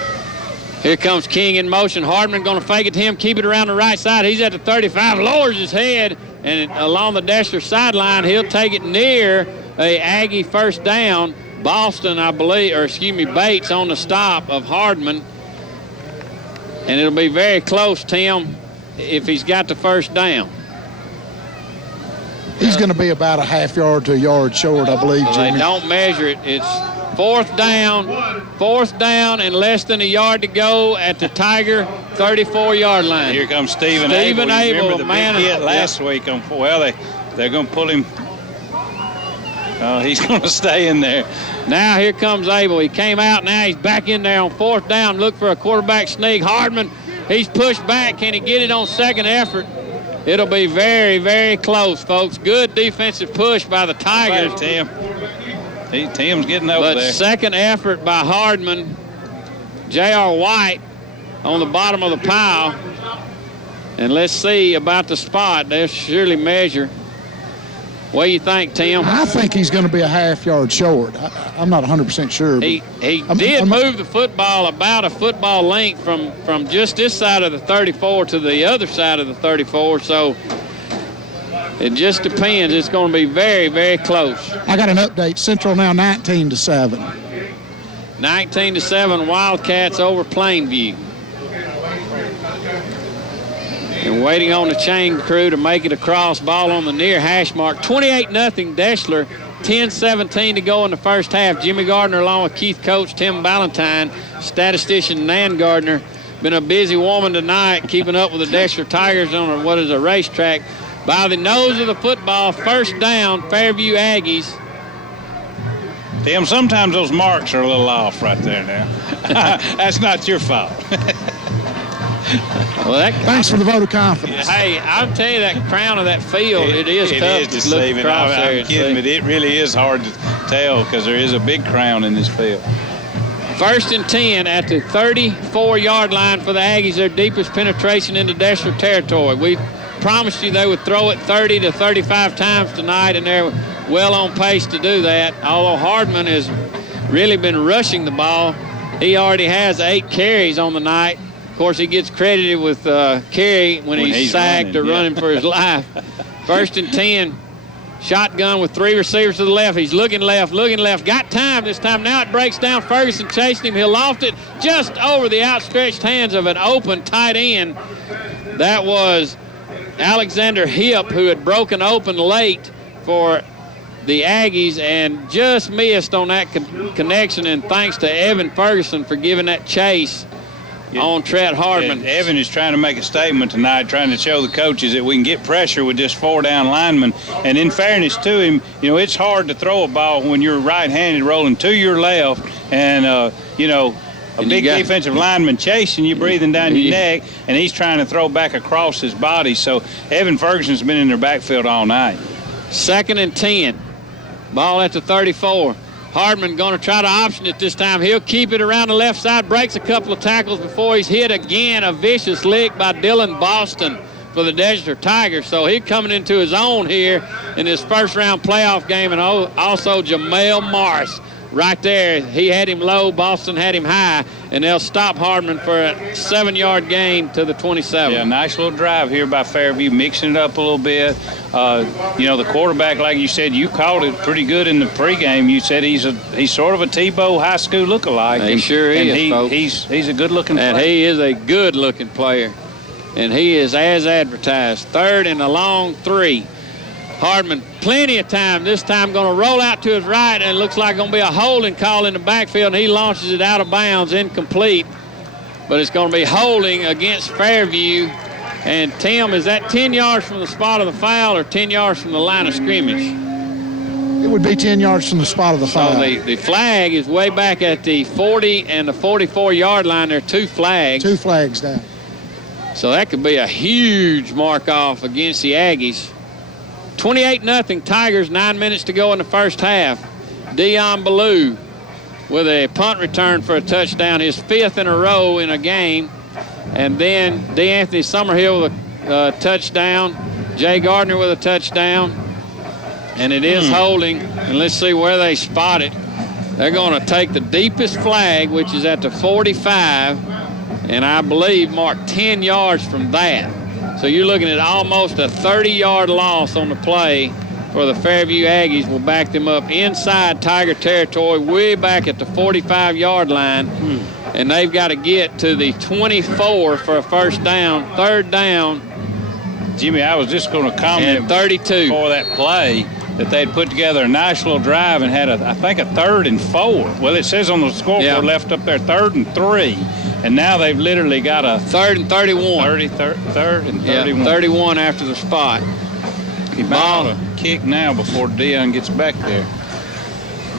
Here comes King in motion. Hardman going to fake it to him, keep it around the right side. He's at the 35, lowers his head, and along the Deshler sideline, he'll take it near a Aggie first down. Boston, Bates on the stop of Hardman. And it'll be very close, Tim, if he's got the first down. going to be about a half yard to a yard short, I believe, So Jimmy. they don't measure it. It's fourth down and less than a yard to go at the Tiger 34-yard line. Here comes Stephen Abel. Remember the big hit last week on, well, they're going to pull him. He's going to stay in there. Now here comes Abel. He came out. Now he's back in there on fourth down. Look for a quarterback sneak. Hardman, he's pushed back. Can he get it on second effort? It'll be very, very close, folks. Good defensive push by the Tigers. Tim. Tim's getting over there. But second effort by Hardman. J.R. White on the bottom of the pile. And let's see about the spot. They'll surely measure. What do you think, Tim? I think he's going to be a half yard short. I'm not 100% sure. He did move the football about a football length from just this side of the 34 to the other side of the 34. So it just depends. It's going to be very, very close. I got an update. Central now 19-7. 19-7, Wildcats over Plainview. And waiting on the chain crew to make it across. Ball on the near hash mark. 28-0 Deshler. 10-17 to go in the first half. Jimmy Gardner along with Keith Coates, Tim Ballantyne, statistician Nan Gardner. Been a busy woman tonight keeping up with the Deshler Tigers on what is a racetrack. By the nose of the football, first down, Fairview Aggies. Tim, sometimes those marks are a little off right there now. That's not your fault. Well, thanks for the vote of confidence. Hey, I'll tell you, that crown of that field, it is tough to look deceiving. across there. I'm kidding, but it really is hard to tell because there is a big crown in this field. First and 10 at the 34-yard line for the Aggies, their deepest penetration into Deshler territory. We promised you they would throw it 30 to 35 times tonight, and they're well on pace to do that. Although Hardman has really been rushing the ball. He already has 8 carries on the night. Of course, he gets credited with carry when he's sacked or running for his life. First and 10, shotgun with 3 receivers to the left. He's looking left. Got time this time. Now it breaks down. Ferguson chasing him. He'll loft it just over the outstretched hands of an open tight end. That was Alexander Hip, who had broken open late for the Aggies and just missed on that connection. And thanks to Evan Ferguson for giving that chase on Trent Hardman. Yeah, Evan is trying to make a statement tonight, trying to show the coaches that we can get pressure with just 4 down linemen. And in fairness to him, it's hard to throw a ball when you're right-handed rolling to your left and, a big defensive lineman chasing you, breathing down your neck, and he's trying to throw back across his body. So Evan Ferguson's been in their backfield all night. Second and 10. Ball at the 34. Hardman going to try to option it this time. He'll keep it around the left side, breaks a couple of tackles before he's hit again. A vicious lick by Dylan Boston for the Deshler Tigers. So he's coming into his own here in his first-round playoff game. And also Jamel Morris right there. He had him low, Boston had him high, and they'll stop Hardman for a 7-yard gain to the 27. Yeah, nice little drive here by Fairview, mixing it up a little bit. The quarterback, like you said, you called it pretty good in the pregame. You said he's sort of a Tebow high school lookalike. He sure is, folks. He's a good-looking player. And he is a good-looking player. And he is as advertised. Third and a long 3. Hardman, plenty of time. This time going to roll out to his right, and it looks like going to be a holding call in the backfield, and he launches it out of bounds, incomplete. But it's going to be holding against Fairview. And, Tim, is that 10 yards from the spot of the foul or 10 yards from the line of scrimmage? It would be 10 yards from the spot of the foul. So the flag is way back at the 40 and the 44-yard line. There are 2 flags. 2 flags down. So that could be a huge mark-off against the Aggies. 28-0 Tigers, 9 minutes to go in the first half. Dion Ballou with a punt return for a touchdown, his 5th in a row in a game. And then DeAnthony Summerhill with a touchdown. Jay Gardner with a touchdown. And it is holding. And let's see where they spot it. They're going to take the deepest flag, which is at the 45, and I believe mark 10 yards from that. So you're looking at almost a 30-yard loss on the play for the Fairview Aggies. Will back them up inside Tiger territory, way back at the 45-yard line. And they've got to get to the 24 for a first down. Third down Jimmy, I was just going to comment and 32 for that play that they'd put together a nice little drive and had, I think, a 3rd and 4. Well, it says on the scoreboard left up there 3rd and 3. And now they've literally got a 3rd and 31. 3rd and 31. 31 after the spot. He might have a kick now before Dion gets back there.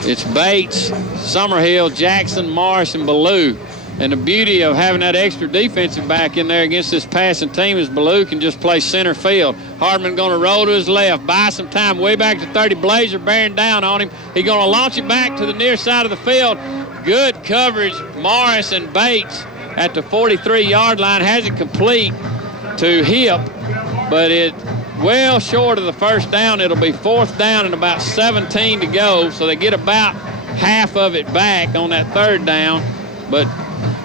It's Bates, Summerhill, Jackson, Morris, and Ballou. And the beauty of having that extra defensive back in there against this passing team is Ballou can just play center field. Hardman going to roll to his left, buy some time way back to 30. Blazer bearing down on him. He's going to launch it back to the near side of the field. Good coverage. Morris and Bates at the 43-yard line has it complete to Hip, but it well short of the first down. It'll be 4th down and about 17 to go, so they get about half of it back on that 3rd down. But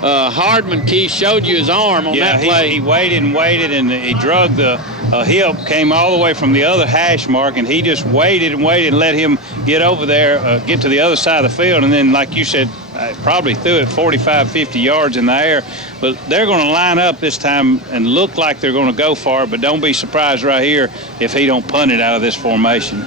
Hardman, Keith, showed you his arm on that play. He waited and waited, and he drug the Hip, came all the way from the other hash mark, and he just waited and waited and let him get over there, get to the other side of the field, and then, like you said, probably threw it 45, 50 yards in the air. But they're going to line up this time and look like they're going to go for it, but don't be surprised right here if he don't punt it out of this formation.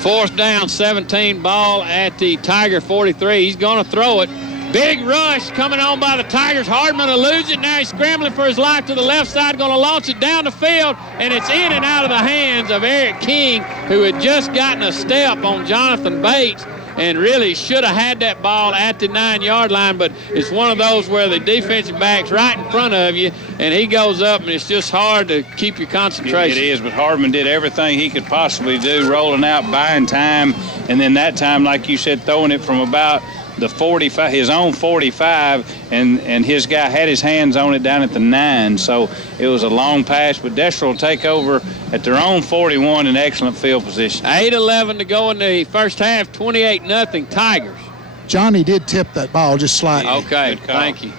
4th down, 17, ball at the Tiger 43. He's going to throw it. Big rush coming on by the Tigers. Hardman will lose it. Now he's scrambling for his life to the left side, going to launch it down the field, and it's in and out of the hands of Eric King, who had just gotten a step on Jonathan Bates and really should have had that ball at the 9-yard line, but it's one of those where the defensive back's right in front of you, and he goes up, and it's just hard to keep your concentration. It is, but Hardman did everything he could possibly do, rolling out, buying time, and then that time, like you said, throwing it from about the 45, his own 45, and his guy had his hands on it down at the 9. So it was a long pass, but Deshler will take over at their own 41 in excellent field position. 8:11 to go in the first half, 28-0 Tigers. Johnny did tip that ball just slightly. Okay, thank you.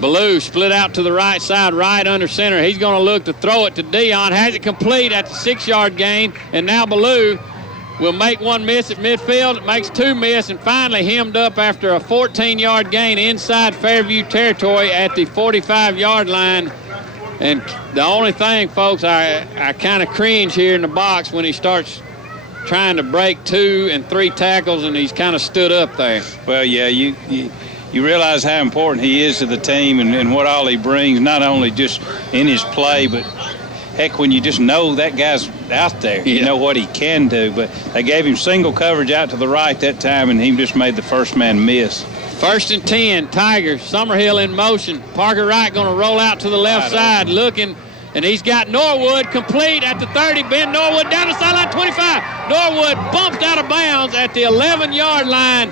Ballou split out to the right side, right under center. He's going to look to throw it to Dion. Has it complete at the 6-yard gain, and now Ballou will make one miss at midfield. It makes 2 miss, and finally hemmed up after a 14-yard gain inside Fairview territory at the 45-yard line. And the only thing, folks, I kind of cringe here in the box when he starts trying to break 2 and 3 tackles, and he's kind of stood up there. Well, yeah, you realize how important he is to the team and what all he brings, not only just in his play, but heck, when you just know that guy's out there, you know what he can do. But they gave him single coverage out to the right that time, and he just made the first man miss. 1st and 10, Tigers. Summerhill in motion. Parker Wright going to roll out to the left side, looking, and he's got Norwood complete at the 30. Ben Norwood down the sideline, 25. Norwood bumped out of bounds at the 11-yard line.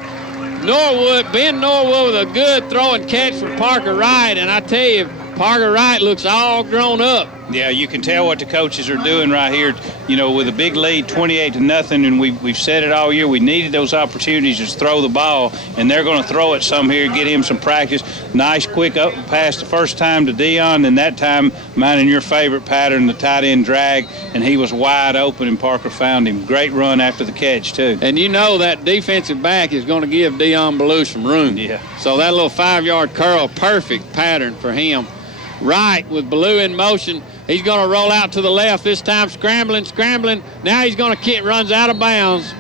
Ben Norwood with a good throw and catch for Parker Wright, and I tell you, Parker Wright looks all grown up. Yeah, you can tell what the coaches are doing right here, with a big lead, 28-0, and we've said it all year. We needed those opportunities to throw the ball, and they're going to throw it some here, get him some practice. Nice quick up pass the first time to Dion, and that time minding your favorite pattern, the tight end drag, and he was wide open, and Parker found him. Great run after the catch, too. And that defensive back is going to give Dion Ballou some room. Yeah. So that little 5-yard curl, perfect pattern for him. Wright with Ballou in motion. He's going to roll out to the left this time, scrambling. Now he's going to kick, runs out of bounds.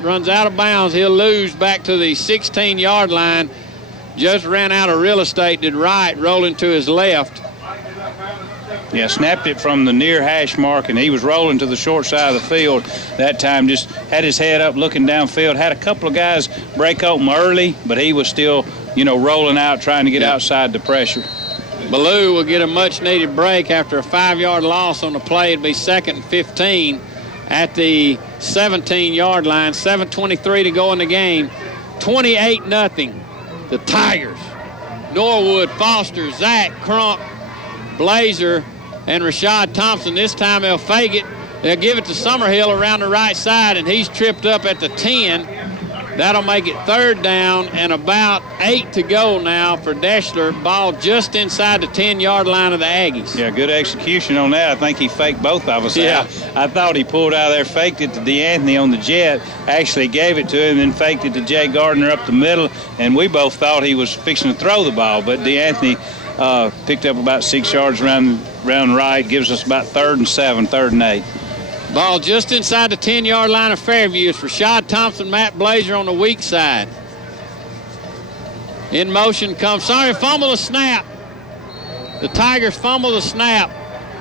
He'll lose back to the 16-yard line. Just ran out of real estate, did Wright, rolling to his left. Yeah, snapped it from the near hash mark, and he was rolling to the short side of the field that time. Just had his head up, looking downfield. Had a couple of guys break open early, but he was still, rolling out, trying to get outside the pressure. Ballou will get a much-needed break after a 5-yard loss on the play. It'll be 2nd and 15 at the 17-yard line. 7:23 to go in the game. 28-0. The Tigers. Norwood, Foster, Zach, Crump, Blazer, and Rashad Thompson. This time they'll fake it. They'll give it to Summerhill around the right side, and he's tripped up at the 10. That'll make it 3rd down and about 8 to go now for Deshler. Ball just inside the 10-yard line of the Aggies. Yeah, good execution on that. I think he faked both of us. Yeah. I thought he pulled out of there, faked it to DeAnthony on the jet, actually gave it to him, then faked it to Jay Gardner up the middle, and we both thought he was fixing to throw the ball, but DeAnthony picked up about 6 yards around right, gives us about 3rd and 7, 3rd and 8. Ball just inside the 10-yard line of Fairview. It's Rashad Thompson, Matt Blazer on the weak side. In motion comes, fumble the snap. The Tigers fumble the snap.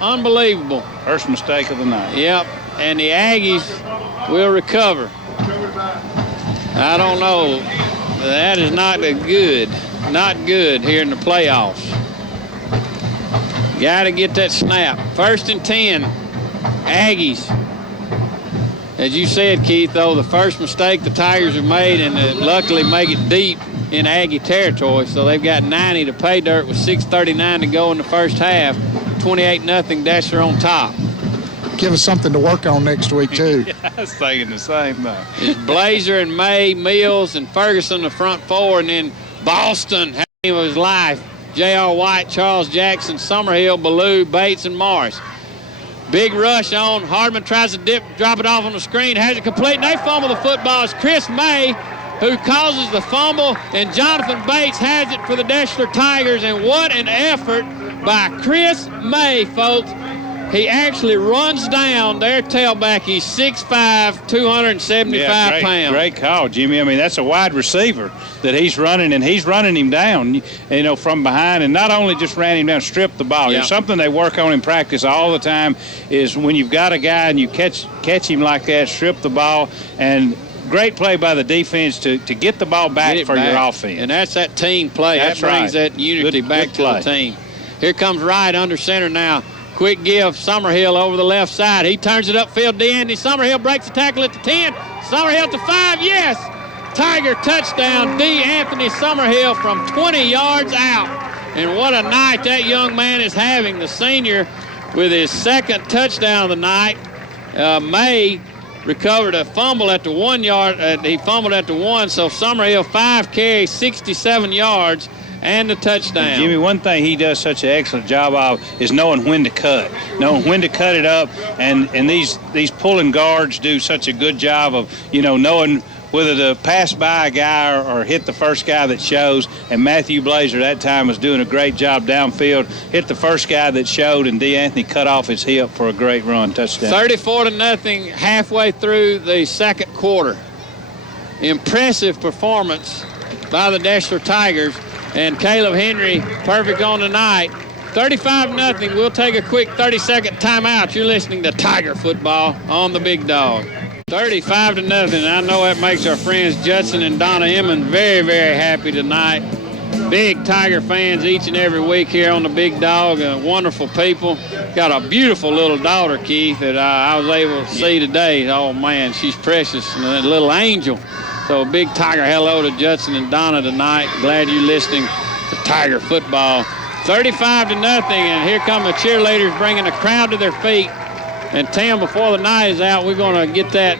Unbelievable. First mistake of the night. Yep, and the Aggies will recover. I don't know. That is not good. Not good here in the playoffs. Got to get that snap. 1st and 10. Aggies. As you said, Keith, though, the first mistake the Tigers have made, and luckily make it deep in Aggie territory. So they've got 90 to pay dirt with 6:39 to go in the first half. 28-0 Deshler on top. Give us something to work on next week, too. Yeah, I was thinking the same thing. It's Blazer and May, Mills, and Ferguson the front four, and then Boston, having of his life. J.R. White, Charles Jackson, Summerhill, Ballou, Bates, and Morris. Big rush on. Hardman tries to drop it off on the screen, has it complete, and they fumble the football. It's Chris May who causes the fumble, and Jonathan Bates has it for the Deshler Tigers, and what an effort by Chris May, folks. He actually runs down their tailback. He's 6'5", 275 pounds. Great call, Jimmy. I mean, that's a wide receiver that he's running, and he's running him down, from behind, and not only just ran him down, stripped the ball. Yeah. Something they work on in practice all the time is when you've got a guy and you catch him like that, strip the ball, and great play by the defense to get the ball back your offense. And that's that team play. That's that brings right. that unity back good to the team. Here comes Wright under center now. Quick give, Summerhill over the left side. He turns it upfield. DeAnthony Summerhill breaks the tackle at the 10. Summerhill to 5, yes! Tiger touchdown, DeAnthony Summerhill from 20 yards out. And what a night that young man is having, the senior, with his 2nd touchdown of the night. May recovered a fumble at the 1 yard. He fumbled at the 1, so Summerhill 5 carries, 67 yards. And the touchdown. And Jimmy, one thing he does such an excellent job of is knowing when to cut it up, and these pulling guards do such a good job of knowing whether to pass by a guy or hit the first guy that shows. And Matthew Blazer that time was doing a great job downfield, hit the first guy that showed, and DeAnthony cut off his hip for a great run, touchdown. 34-0 halfway through the 2nd quarter. Impressive performance by the Deshler Tigers. And Caleb Henry, perfect on the night. 35-0. We'll take a quick 30-second timeout. You're listening to Tiger Football on the Big Dog. 35-0. I know that makes our friends Judson and Donna Emmons very, very happy tonight. Big Tiger fans each and every week here on the Big Dog. Wonderful people. Got a beautiful little daughter, Keith, that I was able to see today. Oh, man, she's precious. And a little angel. So a big Tiger hello to Judson and Donna tonight. Glad you're listening to Tiger Football. 35-0, and here come the cheerleaders bringing the crowd to their feet. And Tim, before the night is out, we're going to get that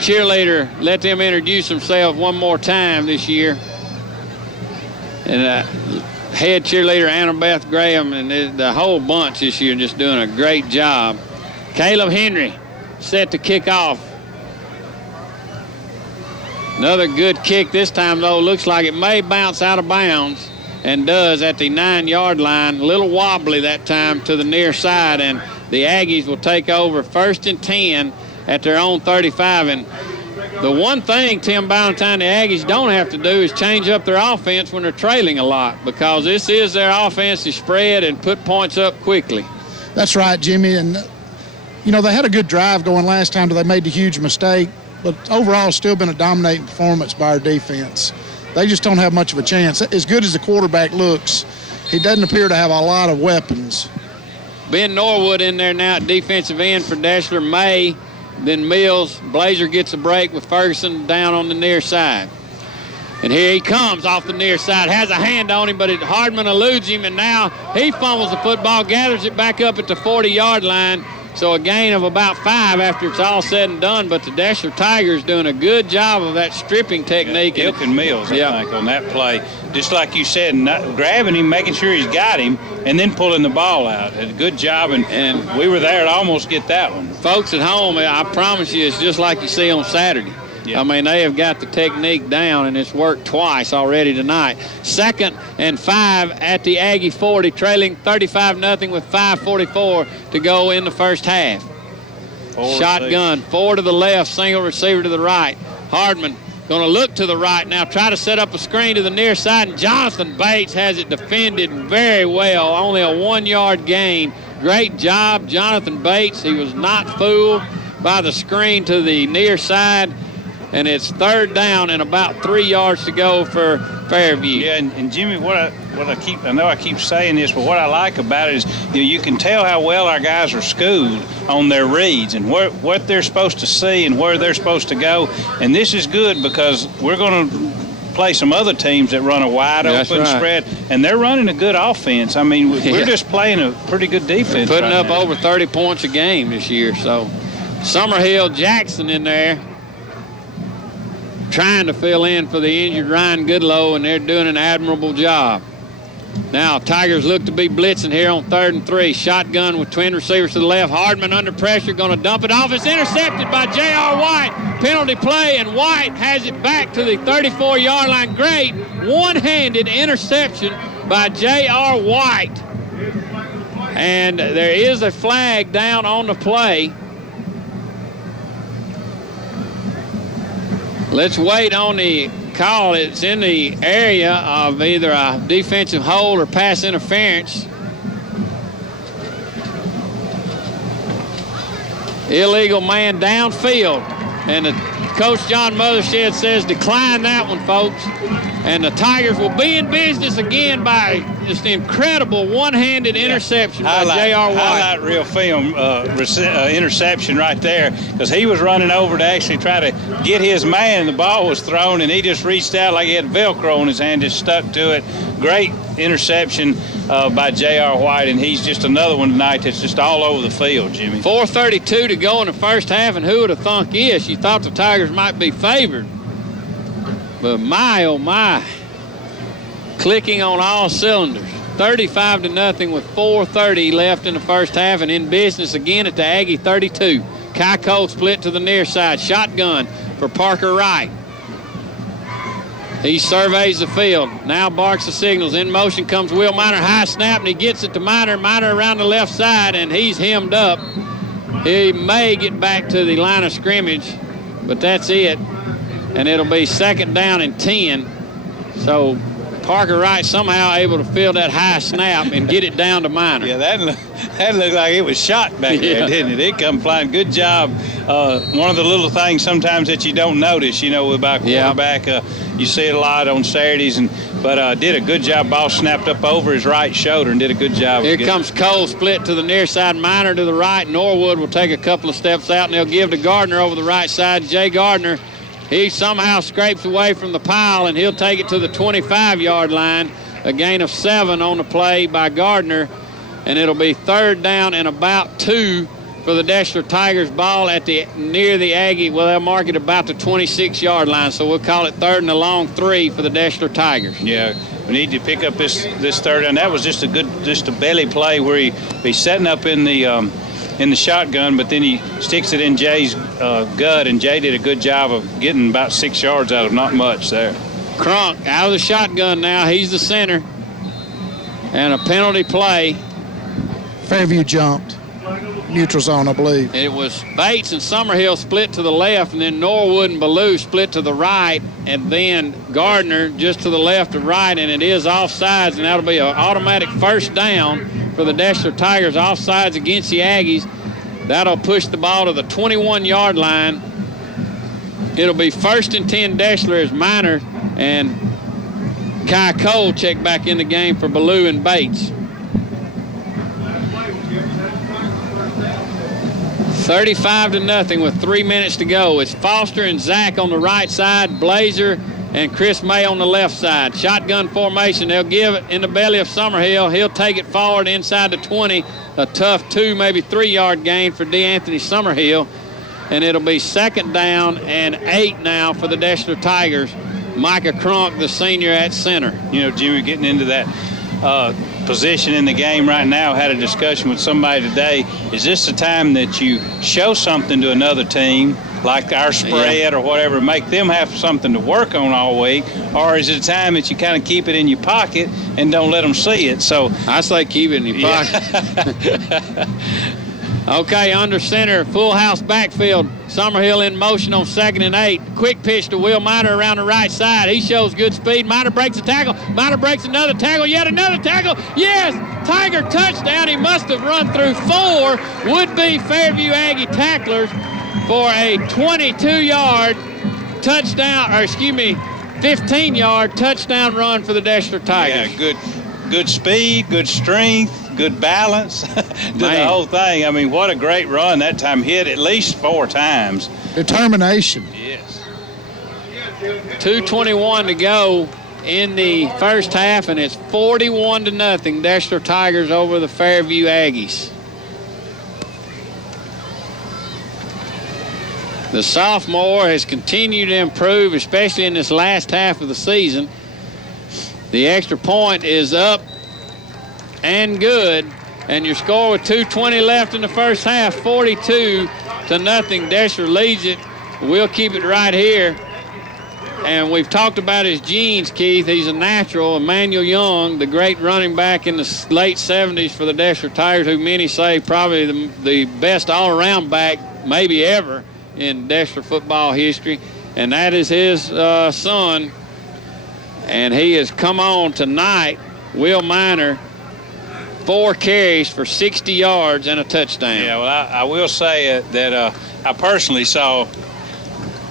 cheerleader, let them introduce themselves one more time this year. And head cheerleader Annabeth Graham and the whole bunch this year just doing a great job. Caleb Henry set to kick off. Another good kick this time, though. Looks like it may bounce out of bounds, and does at the 9-yard line. A little wobbly that time to the near side, and the Aggies will take over 1st and 10 at their own 35. And the one thing, Tim Ballantyne, the Aggies don't have to do is change up their offense when they're trailing a lot, because this is their offense to spread and put points up quickly. That's right, Jimmy. And, they had a good drive going last time till they made the huge mistake. But overall, it's still been a dominating performance by our defense. They just don't have much of a chance. As good as the quarterback looks, he doesn't appear to have a lot of weapons. Ben Norwood in there now at defensive end for Deshler. May, then Mills. Blazer gets a break with Ferguson down on the near side. And here he comes off the near side. Has a hand on him, but Hardman eludes him, and now he fumbles the football, gathers it back up at the 40-yard line. So a gain of about 5 after it's all said and done. But the Deshler Tigers doing a good job of that stripping technique. Ilk and Mills, I think, on that play. Just like you said, grabbing him, making sure he's got him, and then pulling the ball out. A good job, and we were there to almost get that one. Folks at home, I promise you, it's just like you see on Saturday. Yeah. I mean, they have got the technique down, and it's worked twice already tonight. 2nd and 5 at the Aggie 40, trailing 35-0 with 5:44 to go in the first half. Shotgun, 4 to the left, single receiver to the right. Hardman going to look to the right now, try to set up a screen to the near side, and Jonathan Bates has it defended very well, only a 1-yard gain. Great job, Jonathan Bates. He was not fooled by the screen to the near side, and it's 3rd down and about 3 yards to go for Fairview. Yeah, and Jimmy, I know I keep saying this, but what I like about it is you can tell how well our guys are schooled on their reads and what they're supposed to see and where they're supposed to go. And this is good because we're going to play some other teams that run a wide open spread, and they're running a good offense. I mean, we're just playing a pretty good defense. We're putting right up now. over 30 points a game this year. So Summerhill Jackson in there, trying to fill in for the injured Ryan Goodlow, and they're doing an admirable job. Now Tigers look to be blitzing here on 3rd and 3. Shotgun with twin receivers to the left. Hardman under pressure, going to dump it off. It's intercepted by J.R. White. Penalty play, and White has it back to the 34-yard line. Great one-handed interception by J.R. White. And there is a flag down on the play. Let's wait on the call. It's in the area of either a defensive hold or pass interference. Illegal man downfield. And the coach John Mothershed says decline that one, folks. And the Tigers will be in business again by just an incredible one-handed interception by J.R. White. Highlight real film interception right there, because he was running over to actually try to get his man, and the ball was thrown, and he just reached out like he had Velcro on his hand, just stuck to it. Great interception by J.R. White, and he's just another one tonight that's just all over the field, Jimmy. 4:32 to go in the first half, and who would have thunk this? You thought the Tigers might be favored. But my, oh my, clicking on all cylinders. 35-0 with 4:30 left in the first half, and in business again at the Aggie 32. Kai Cole split to the near side. Shotgun for Parker Wright. He surveys the field. Now barks the signals. In motion comes Will Miner. High snap, and he gets it to Miner. Miner around the left side, and he's hemmed up. He may get back to the line of scrimmage, but that's it. And it'll be 2nd down and 10. So Parker Wright somehow able to field that high snap and get it down to Miner. Yeah, that looked like it was shot back there, didn't it? It come flying. Good job. One of the little things sometimes that you don't notice, about quarterback. You see it a lot on Saturdays, but did a good job. Ball snapped up over his right shoulder and did a good job. Here comes Cole split to the near side. Miner to the right. Norwood will take a couple of steps out, and they'll give to Gardner over the right side. Jay Gardner, he somehow scrapes away from the pile, and he'll take it to the 25-yard line. A gain of 7 on the play by Gardner, and it'll be 3rd down and about 2 for the Deshler Tigers. Ball at near the Aggie. Well, they'll mark it about the 26-yard line, so we'll call it 3rd and a long 3 for the Deshler Tigers. Yeah, we need to pick up this 3rd down. That was just a belly play where he's setting up in the shotgun, but then he sticks it in Jay's gut, and Jay did a good job of getting about 6 yards out of not much there. Crunk out of the shotgun now. He's the center. And a penalty play. Fairview jumped. Neutral zone, I believe. It was Bates and Summerhill split to the left, and then Norwood and Ballou split to the right, and then Gardner just to the left and right, and it is offsides, and that'll be an automatic 1st down for the Deshler Tigers. Offsides against the Aggies. That'll push the ball to the 21-yard line. It'll be 1st and 10 Deshler as Miner and Kai Cole check back in the game for Ballou and Bates. 35-0 with 3 minutes to go. It's Foster and Zach on the right side, Blazer and Chris May on the left side. Shotgun formation. They'll give it in the belly of Summerhill. He'll take it forward inside the 20. A tough 2, maybe 3-yard gain for DeAnthony Summerhill. And it'll be 2nd down and 8 now for the Deshler Tigers. Micah Crunk, the senior, at center. Jimmy, getting into that position in the game right now, had a discussion with somebody today. Is this the time that you show something to another team like our spread or whatever, make them have something to work on all week? Or is it a time that you kind of keep it in your pocket and don't let them see it? So I say keep it in your pocket. Okay, under center, full house backfield. Summerhill in motion on 2nd and 8. Quick pitch to Will Miner around the right side. He shows good speed. Miner breaks a tackle. Miner breaks another tackle. Yet another tackle. Yes, Tiger touchdown. He must have run through 4 would-be Fairview Aggie tacklers for a 22-yard touchdown, or 15-yard touchdown run for the Deshler Tigers. Yeah, good speed, good strength, good balance to the whole thing. I mean, what a great run that time. Hit at least 4 times. Determination. Yes. 2:21 to go in the first half, and it's 41-0. Deshler Tigers over the Fairview Aggies. The sophomore has continued to improve, especially in this last half of the season. The extra point is up and good, and your score with 2:20 left in the first half, 42-0. Deshler leads it. We'll keep it right here. And we've talked about his genes, Keith. He's a natural. Emmanuel Young, the great running back in the late 70s for the Deshler Tigers, who many say probably the best all-around back maybe ever in Deshler football history. And that is his son. And he has come on tonight. Will Miner, 4 carries for 60 yards and a touchdown. Yeah, well, I will say that I personally saw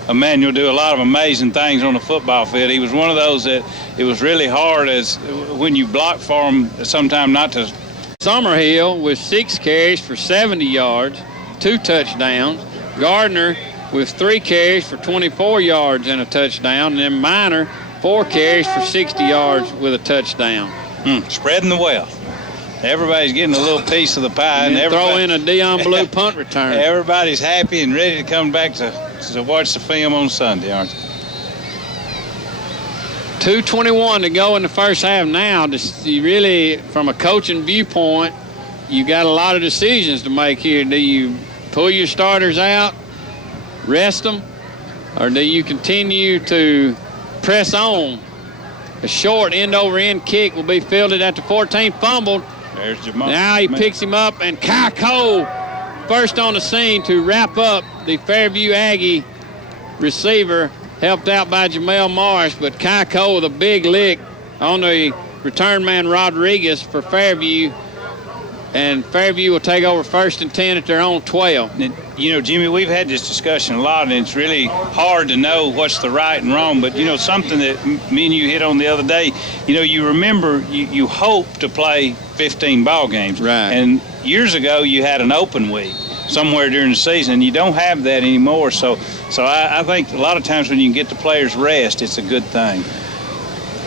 Emmanuel do a lot of amazing things on the football field. He was one of those that it was really hard as when you block for him sometimes not to. Summerhill with 6 carries for 70 yards, 2 touchdowns. Gardner with 3 carries for 24 yards and a touchdown. And then Miner, 4 carries for 60 yards with a touchdown. Spreading the wealth. Everybody's getting a little piece of the pie. And throw in a Dion Blue punt return. Everybody's happy and ready to come back to watch the film on Sunday, aren't they? 2:21 to go in the first half now. You really, from a coaching viewpoint, you got a lot of decisions to make here. Do you pull your starters out, rest them, or do you continue to press on? A short end-over-end kick will be fielded at the 14, fumbled. There's Jamal. Now he picks him up, and Kai Cole first on the scene to wrap up the Fairview Aggie receiver, helped out by Jamel Morris, but Kai Cole with a big lick on the return man Rodriguez for Fairview, and Fairview will take over 1st and 10 at their own 12. You know, Jimmy, we've had this discussion a lot, and it's really hard to know what's the right and wrong. But, you know, something that me and you hit on the other day, you know, you remember you hope to play 15 ball games. Right. And years ago you had an open week somewhere during the season. You don't have that anymore. So I think a lot of times when you can get the players rest, it's a good thing.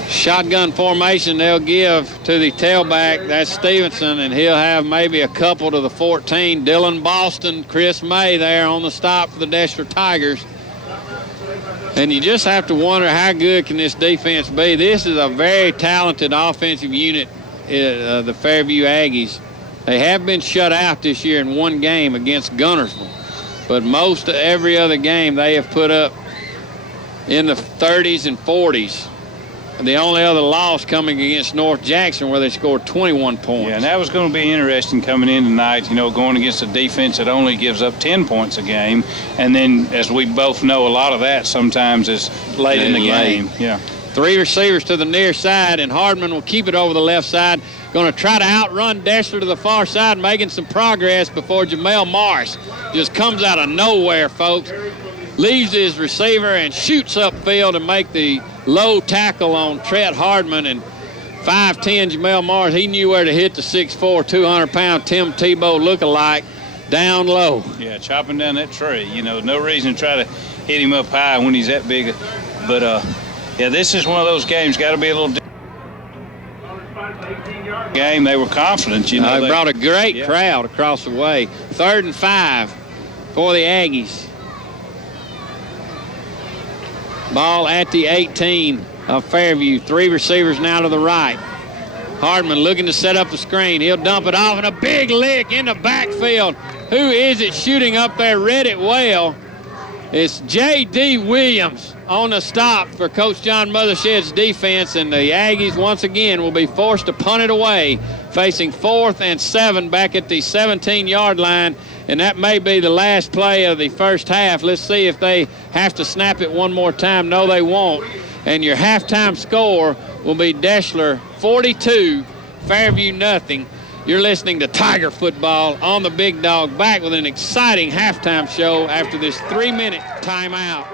Shotgun formation they'll give to the tailback. That's Stevenson, and he'll have maybe a couple to the 14. Dylan Boston, Chris May there on the stop for the Deshler Tigers. And you just have to wonder how good can this defense be. This is a very talented offensive unit, the Fairview Aggies. They have been shut out this year in one game against Guntersville, but most of every other game they have put up in the 30s and 40s. The only other loss coming against North Jackson, where they scored 21 points. Yeah, and that was going to be interesting coming in tonight, you know, going against a defense that only gives up 10 points a game. And then, as we both know, a lot of that sometimes is late in the game. Yeah. 3 receivers to the near side, and Hardman will keep it over the left side. Going to try to outrun Deshler to the far side, making some progress before Jamel Morris just comes out of nowhere, folks. Leaves his receiver and shoots upfield and make the low tackle on Trent Hardman, and 5'10" Jamel Morris. He knew where to hit the 6'4", 200-pound Tim Tebow lookalike down low. Yeah, chopping down that tree. You know, no reason to try to hit him up high when he's that big. But, yeah, this is one of those games. Got to be a little game. They were confident, you know. They brought a great crowd across the way. 3rd and 5 for the Aggies. Ball at the 18 of Fairview. 3 receivers now to the right. Hardman looking to set up the screen. He'll dump it off, and a big lick in the backfield. Who is it shooting up there? Read it well. It's J.D. Williams on the stop for Coach John Mothershed's defense, and the Aggies once again will be forced to punt it away, facing 4th and 7 back at the 17-yard line, and that may be the last play of the first half. Let's see if they have to snap it one more time. No, they won't. And your halftime score will be Deshler 42, Fairview nothing. You're listening to Tiger Football on the Big Dog, back with an exciting halftime show after this 3-minute timeout.